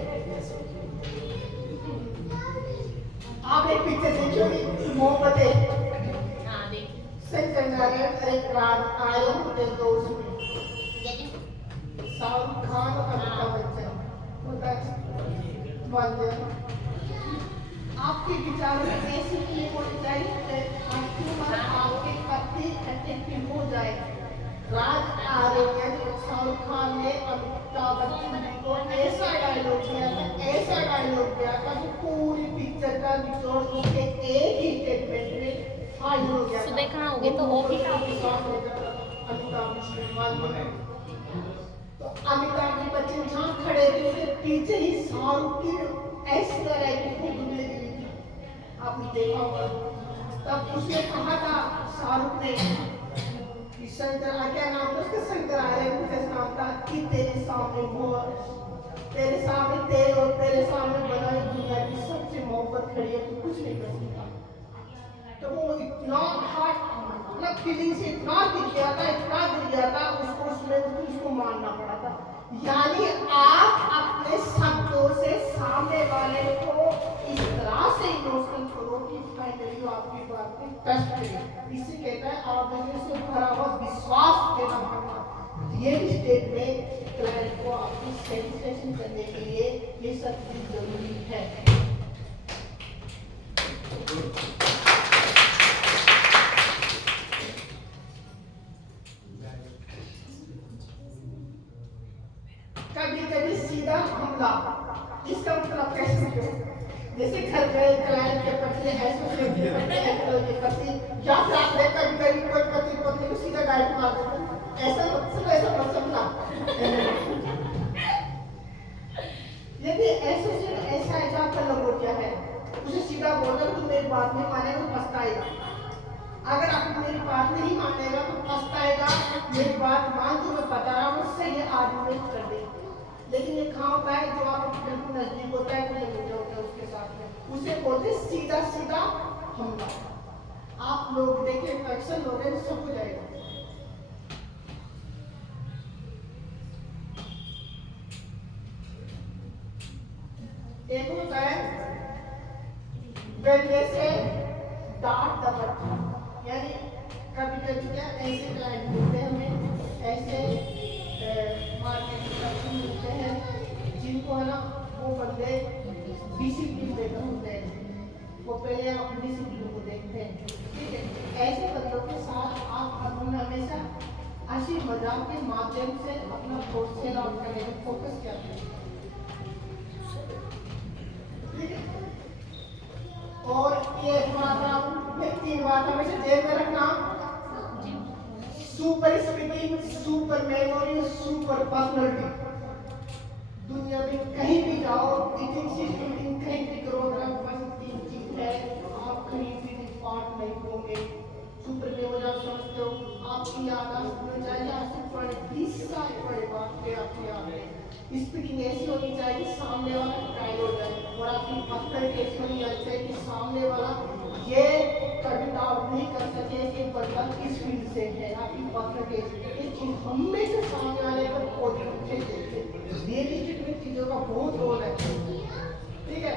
आपने पिक्चर देखी होगी मोहब्बतें, हाँ देखिए संजय नारायण एक रात आए होते दोस्त में शाहरुख खान और अमिताभ बच्चन होता है बंदे। आपके विचारों में ऐसी फिल्म होनी चाहिए आपके पति अट्रैक्टिव हो जाए। राज आर्यन शाहरुख खान ने अमिताभ बच्चन को ऐसा डायलॉग दिया था कि पूरी पिक्चर का निचोड़ उसके एक ही स्टेटमेंट में फाइल हो गया। सुबह कहाँ होगे तो ऑफिस तो अमिताभ बच्चन जहाँ खड़े थे उसके पीछे ही शाहरुख की ऐसी तरह की फोटो लगी हुई थी, आपने देखा होगा। तब उसने कहा था शाहरुख ने कि शंकर क्या नाम था उसका, शंकर आर्यन का नाम था, कि तेरे सामने तेरे सामने तेरे और तेरे सामने बनाई दुनिया की सबसे मोहब्बत खड़ी है, तू कुछ नहीं कर सकता। तो वो इतना मतलब फीलिंग से इतना गिर गया था उसको मानना पड़ा था। यानी आप अपने शब्दों से सामने वाले को इस तरह से इमोशनल करो कि फाइनली वो आपकी बात पे टच करे। इसे कहता है आप से भरा हुआ विश्वास देना पड़ना। रियल स्टेट में क्लाइंट को आपकी सेटिस्फैक्शन करने के लिए ये सब चीज जरूरी है। कभी सीधा हमला, इसका मतलब कैसे? जैसे घर गए क्लाइंट के पति ऐसे या फिर कभी कोई पति पत्नी को सीधा गाइड मार देते, ऐसा मत समझना। यदि ऐसा एग्जाम्पल लंगोटिया है, उसे सीधा बोलकर तू मेरी बात नहीं मानेगा तो पछताएगा। अगर आप मेरी बात नहीं मानेगा तो पछताएगा, मेरी बात मान जो मैं बता रहा हूँ उससे ये आर्गुमेंट कर दे। लेकिन ये कहाँ होता है जो आप बिल्कुल नजदीक होता है, मुझे मुझे होता है उसके साथ में, उसे बोलते सीधा सीधा हमला। आप लोग देखिए अक्सर लोग हैं सब हो जाएगा। एक होता है गंदे से डांट दपट, यानी कभी क्या ऐसे क्लाइंट मिलते हैं हमें, ऐसे मार्केट में मिलते हैं जिनको है ना वो बंदे डिसिप्लिन देकर होते हैं, वो पहले आप डिसिप्लिन को देखते हैं, ठीक है। ऐसे बंदों के साथ आप हमेशा हंसी मजाक के माध्यम से अपना सेल आउट करने में फोकस करते हैं, ठीक है। और ये तीन बात हमेशा जेब में रखना: super speaking, super memory, super personality. दुनिया में कहीं भी जाओ, ईटिंग सिस्टम कहीं भी करो, अगर आपके पास तीन चीज है आप कहीं भी डिफॉल्ट नहीं होंगे। सुपर मेमोरी आप समझते हो, आपकी याददाश्त में चाहिए आपसे पढ़े 20 साल पढ़े बात पे आपकी याद है। स्पीकिंग ऐसी होनी चाहिए कि सामने वाला ट्राई हो जाए, और आपकी पर्सनालिटी ऐसी होनी चाहिए कि सामने वाला ये कभी डाउट नहीं कर सके कि बंदा किस फील्ड से है। आपकी पर्सनालिटी ये चीज हमेशा सामने वाले पर पॉजिटिव देखिए। रियल एस्टेट में चीजों का बहुत रोल है, ठीक है।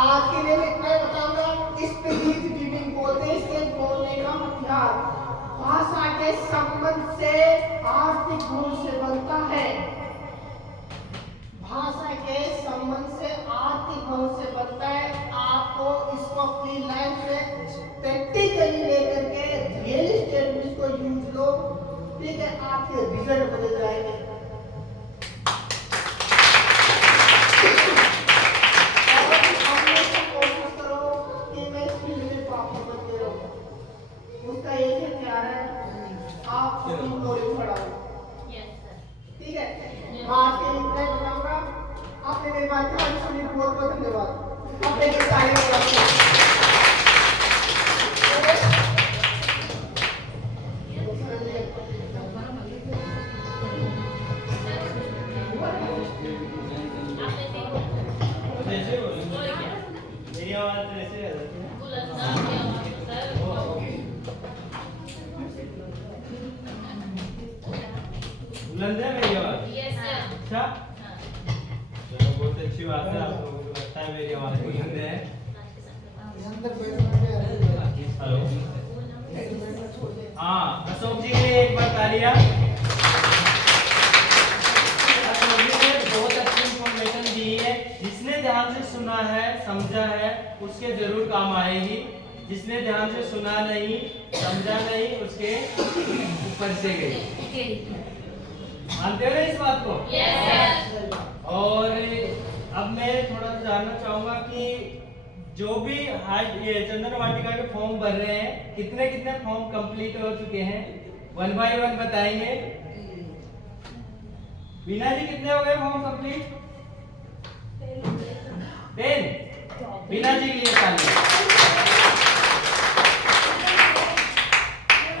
आज के लिए मैं इतना बताऊंगा, स्पीच रीडिंग बोलते हैं, इसके बोलने का हथियार भाषा के संबंध से आर्थिक गुण से बनता है। भाषा के संबंध से आर्थिक गुण से बनता है। आपको इसको अपनी लाइफ में प्रैक्टिकली लेकर के रियल एस्टेट में इसको यूज लो, ठीक है, आपके रिजल्ट बदल जाएंगे। उसका एक हथियार है, आप नॉलेज बढ़ाओ, ठीक है। आज के लिए मैं बताऊंगा, आपने मेरी बात ध्यान सुनी, बहुत बहुत धन्यवाद। अपने बुलंद है मेरी आवाज? Yes sir. अच्छा, हाँ। चलो बहुत अच्छी बात है, आप लोगों को लगता है मेरी आवाज बुलंद है। हेलो, हाँ, अशोक जी के लिए एक बार तालियां। अशोक जी ने बहुत अच्छी इंफॉर्मेशन दी है, जिसने ध्यान से सुना है, समझा है, उसके जरूर काम आएगी। जिसने ध्यान से सुना नहीं, समझा नहीं, उसके ऊपर से गई। मानते हो ना इस बात को? Yes sir. और अब मैं थोड़ा सा जानना चाहूंगा कि जो भी आज ये चंदन वाटिका के फॉर्म भर रहे हैं, कितने कितने फॉर्म कंप्लीट हो चुके हैं, 1 बाय 1 बताएंगे। वीना जी कितने हो गए फॉर्म कंप्लीट? 10। वीना जी के लिए तालियां।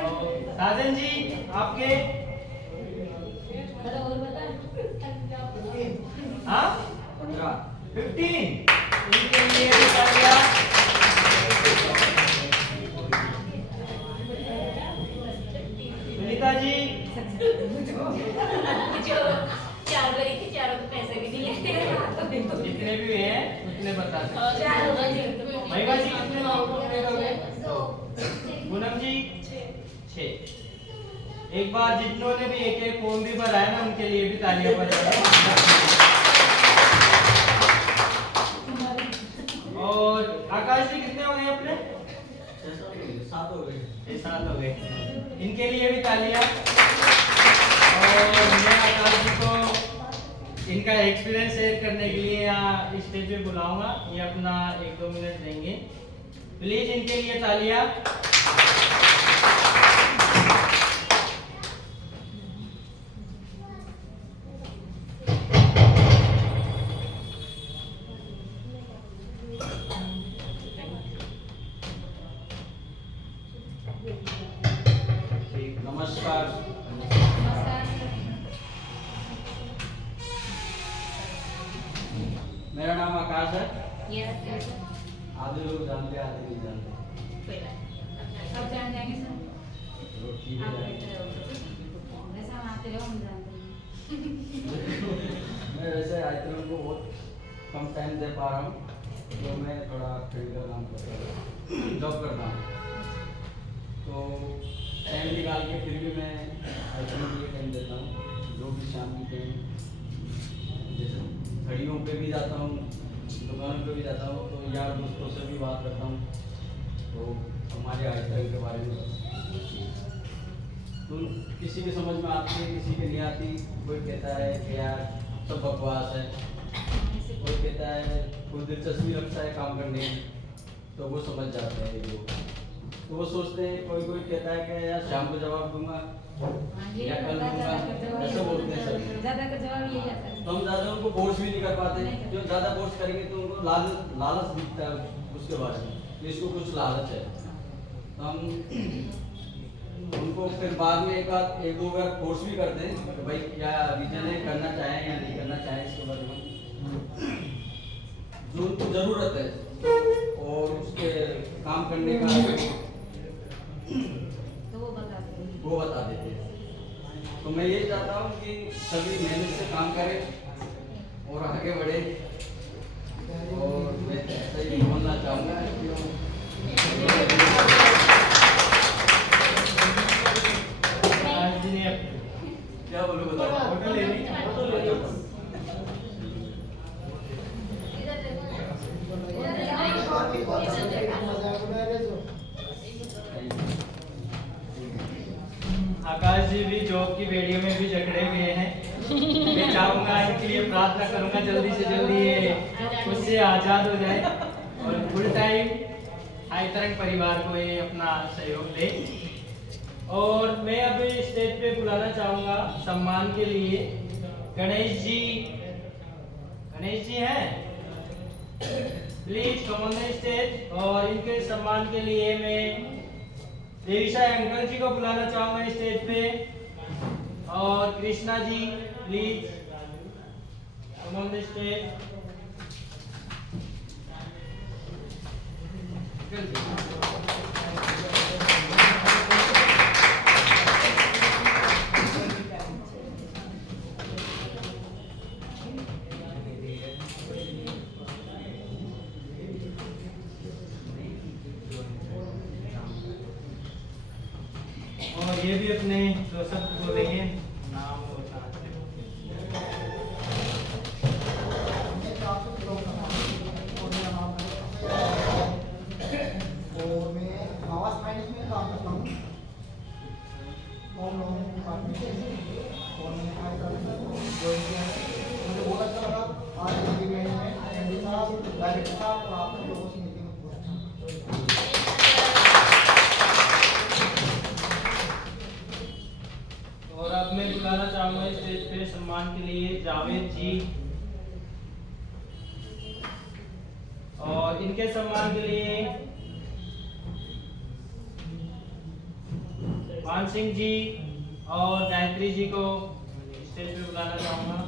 और साजन जी आपके? हाँ, 15। इनके लिए भी तालियां। सुनीता जी? जो 4 बड़ी थी, 4 को पैसे भी नहीं है। जितने भी हैं उतने बता सकते। और 4 बड़ी। महिमा जी कितने कंप्लीट हो गए? पूनम जी? 6। एक बार जिन्होंने भी एक एक फॉर्म भी भरा है ना, उनके लिए भी तालियां बजाएं। और आकाश जी कितने हो गए अपने? 7 हो गए। 7 हो गए। इनके लिए भी तालियां। और मैं आकाश जी को इनका एक्सपीरियंस शेयर करने के लिए यहाँ स्टेज पे बुलाऊंगा। ये अपना 1-2 मिनट देंगे, प्लीज इनके लिए तालियां। नमस्कार। मेरा नाम आकाश है। Yes sir. आधे लोग जानते हैं, आधे नहीं जानते। सब जान जाएंगे सर। चलो ठीक आप है। बेहतर हो। वैसे हम आते रहो, हम जानते हैं। मैं वैसे आईटीआई को बहुत कम टाइम दे पा रहा हूँ, तो मैं थोड़ा फील्ड का काम करता हूँ, जॉब करता हूँ, तो टाइम निकाल के फिर भी मैं आईटीआई के लिए टाइम देता हूँ। जो भी शाम की टाइम, जैसे घड़ियों पे भी जाता हूँ, दुकानों पे भी जाता हूँ, तो यार दोस्तों से भी बात करता हूँ, तो हमारे आईटीआई के बारे में तो किसी की समझ में आती है, किसी की नहीं आती। कोई कहता है कि यार सब बकवास है, कोई कहता है कोई दिलचस्पी रखता है काम करने में, तो वो समझ जाते हैं लोग, तो वो सोचते हैं। कोई कोई कहता है कि यार शाम को जवाब दूंगा या कल दूंगा, ऐसे बोलते हैं सब। ज्यादा का जवाब ये जाता है। तो हम ज़्यादा उनको फोर्स भी नहीं कर पाते। जो ज़्यादा फोर्स करेंगे तो उनको लालच दिखता है उसके बारे में, कि इसको कुछ लालच है, तो हम उनको फिर बाद में 1-2 बार फोर्स भी करते हैं कि भाई क्या रीजन है, करना चाहें या नहीं करना चाहें, इसके बारे में जो उनको ज़रूरत है और उसके काम करने का तो वो बताते हैं। वो बता देते हैं। तो मैं ये चाहता हूँ कि सभी मेहनत से काम करें और आगे बढ़े, और मैं ऐसा ही बोलना चाहूँगा क्या बोलूँ बताओ। फोटो लेनी? आकाश जी भी जॉब की बेड़ियों में भी जकड़े हुए हैं। मैं चाहूंगा, इनके लिए प्रार्थना करूंगा जल्दी से जल्दी ये उससे आजाद हो जाए और फुल टाइम हाई तरंग परिवार को ये अपना सहयोग दे। और मैं अभी स्टेज पे बुलाना चाहूंगा सम्मान के लिए गणेश जी। गणेश जी हैं, please come on the stage. और इनके सम्मान के लिए मैं देविशा अंकल जी को बुलाना चाहूंगा स्टेज पे, और Krishna ji please come on the stage. और ये भी अपने दो शब्द बोलेंगे, नाम और कहाँ से। और मैं आवास फाइनेंस में काम करता हूँ होम लोन डिपार्टमेंट में। और मैंने आज ज्वाइन किया है। मुझे बहुत अच्छा लगा आज मीटिंग में एमडी साहब, डायरेक्टर साहब और आप लोगों से मीटिंग में बहुत अच्छा लगा। और अब मैं बुलाना चाहूँगा स्टेज पे सम्मान के लिए जावेद जी, और इनके सम्मान के लिए मान सिंह जी और गायत्री जी को स्टेज पे बुलाना चाहूँगा।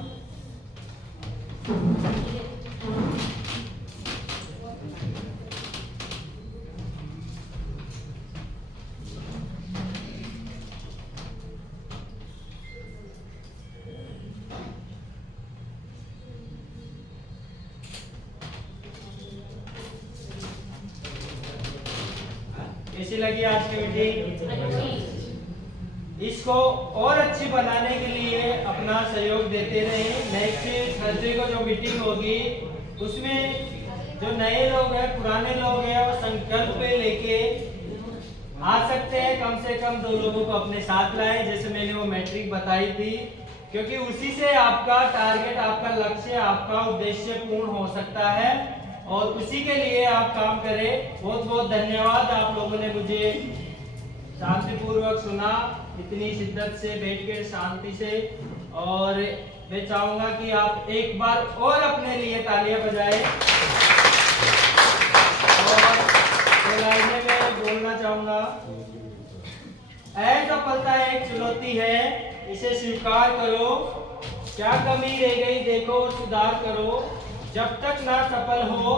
कैसी लगी आज की मीटिंग? इसको और अच्छी बनाने के लिए अपना सहयोग देते रहें। नेक्स्ट थर्सडे को जो मीटिंग होगी उसमें जो नए लोग हैं, पुराने लोग हैं, वो संकल्प लेके आ सकते हैं। कम से कम 2 लोगों को अपने साथ लाएं, जैसे मैंने वो मैट्रिक बताई थी, क्योंकि उसी से आपका टारगेट, आपका लक्ष्य, आपका उद्देश्य पूर्ण हो सकता है और उसी के लिए आप काम करें। बहुत बहुत धन्यवाद, आप लोगों ने मुझे शांतिपूर्वक सुना, इतनी शिद्दत से बैठकर शांति से। और मैं चाहूंगा कि आप एक बार और अपने लिए तालियां बजाएं। और लाइनें में बोलना चाहूंगा, असफलता एक चुनौती है, इसे स्वीकार करो। क्या कमी रह गई देखो और सुधार करो। जब तक ना सफल हो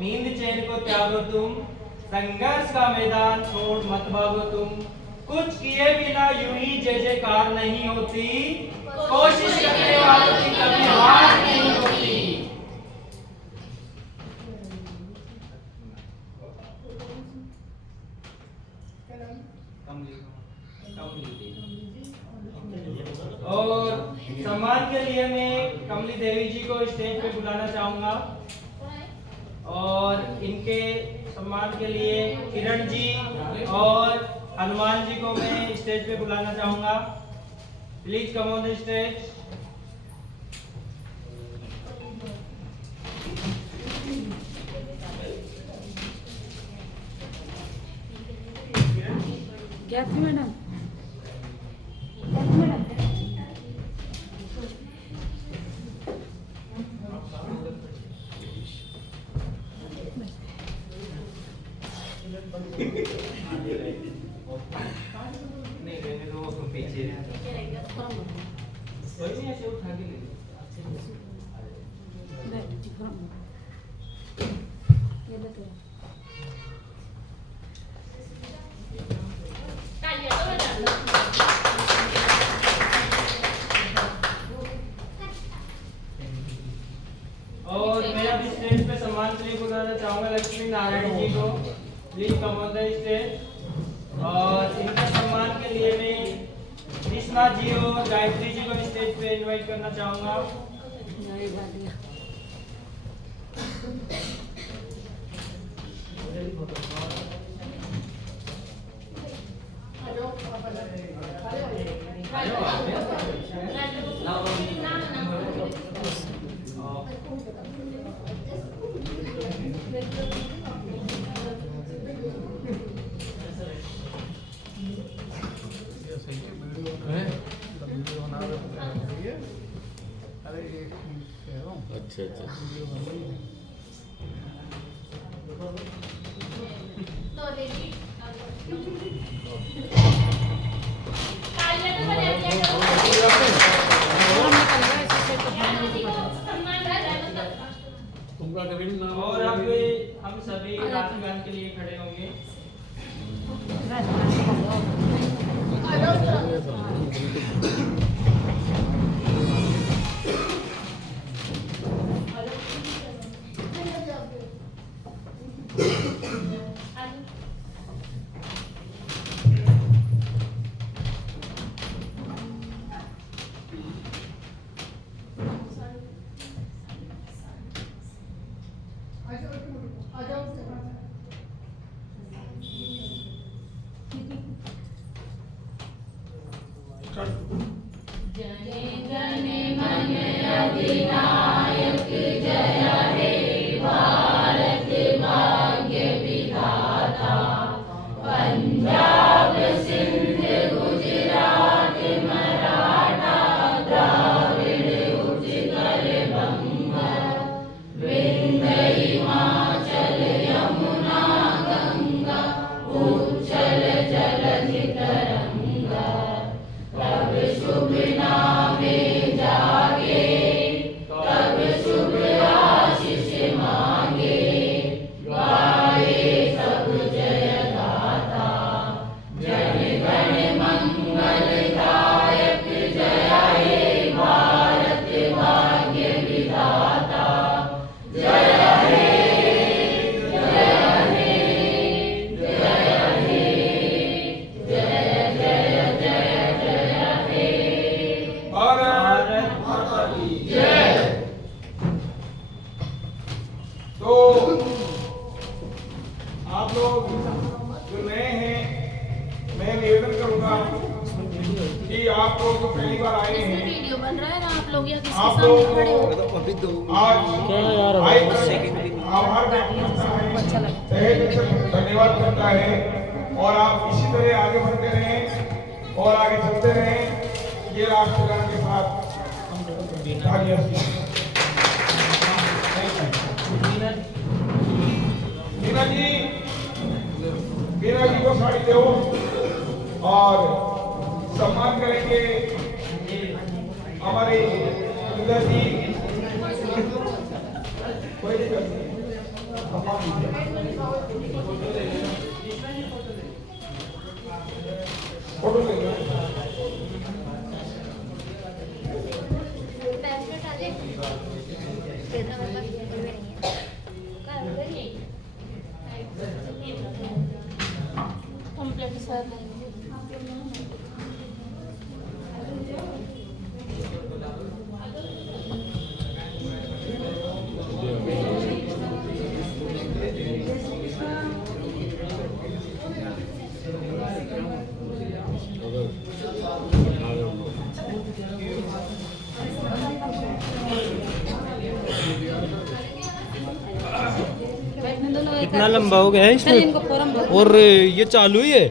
नींद चैन को त्यागो तुम। संघर्ष का मैदान छोड़ मत भागो तुम। कुछ किए बिना यूं ही जय जयकार नहीं होती। कोशिश करने वालों की कभी हार नहीं होती। और सम्मान के लिए मैं कमली देवी जी को स्टेज पे बुलाना चाहूंगा और इनके सम्मान के लिए किरण जी और हनुमान जी को मैं स्टेज पे बुलाना चाहूंगा। Please come on the stage. क्या थी मैडम? नहीं रहने दो, तुम पीछे कोई नहीं, ऐसे उठा के ले और मैं अब स्टेज पे सम्मान के लिए बुलाना चाहूंगा लक्ष्मी नारायण जी को। Please come on the stage. और इनके सम्मान के लिए मैं कृष्णा जी और गायत्री जी को स्टेज पे इनवाइट करना चाहूंगा। अच्छा अच्छा और अब हम सभी राष्ट्रगान के लिए खड़े होंगे। तो आप लोग जो नए हैं, मैं निवेदन करूंगा कि आप लोग जो पहली बार आए हैं, वीडियो बन रहा है ना, आप लोग या किसके आप सामने लोग खड़े हो? आज आए आभार व्यक्त करता है, तहे दिल से धन्यवाद करता है और आप इसी तरह आगे बढ़ते रहें और आगे चलते रहें। ये राष्ट्रगान के साथ मीना जी को साड़ी दो और सम्मान करेंगे हमारे इंद्र जी। कोई दिक्कत नहीं, फोटो लेंगे। कंप्लीट सर कितना लंबा हो गया है इसमें? इनको फॉर्म और ये चालू ही है।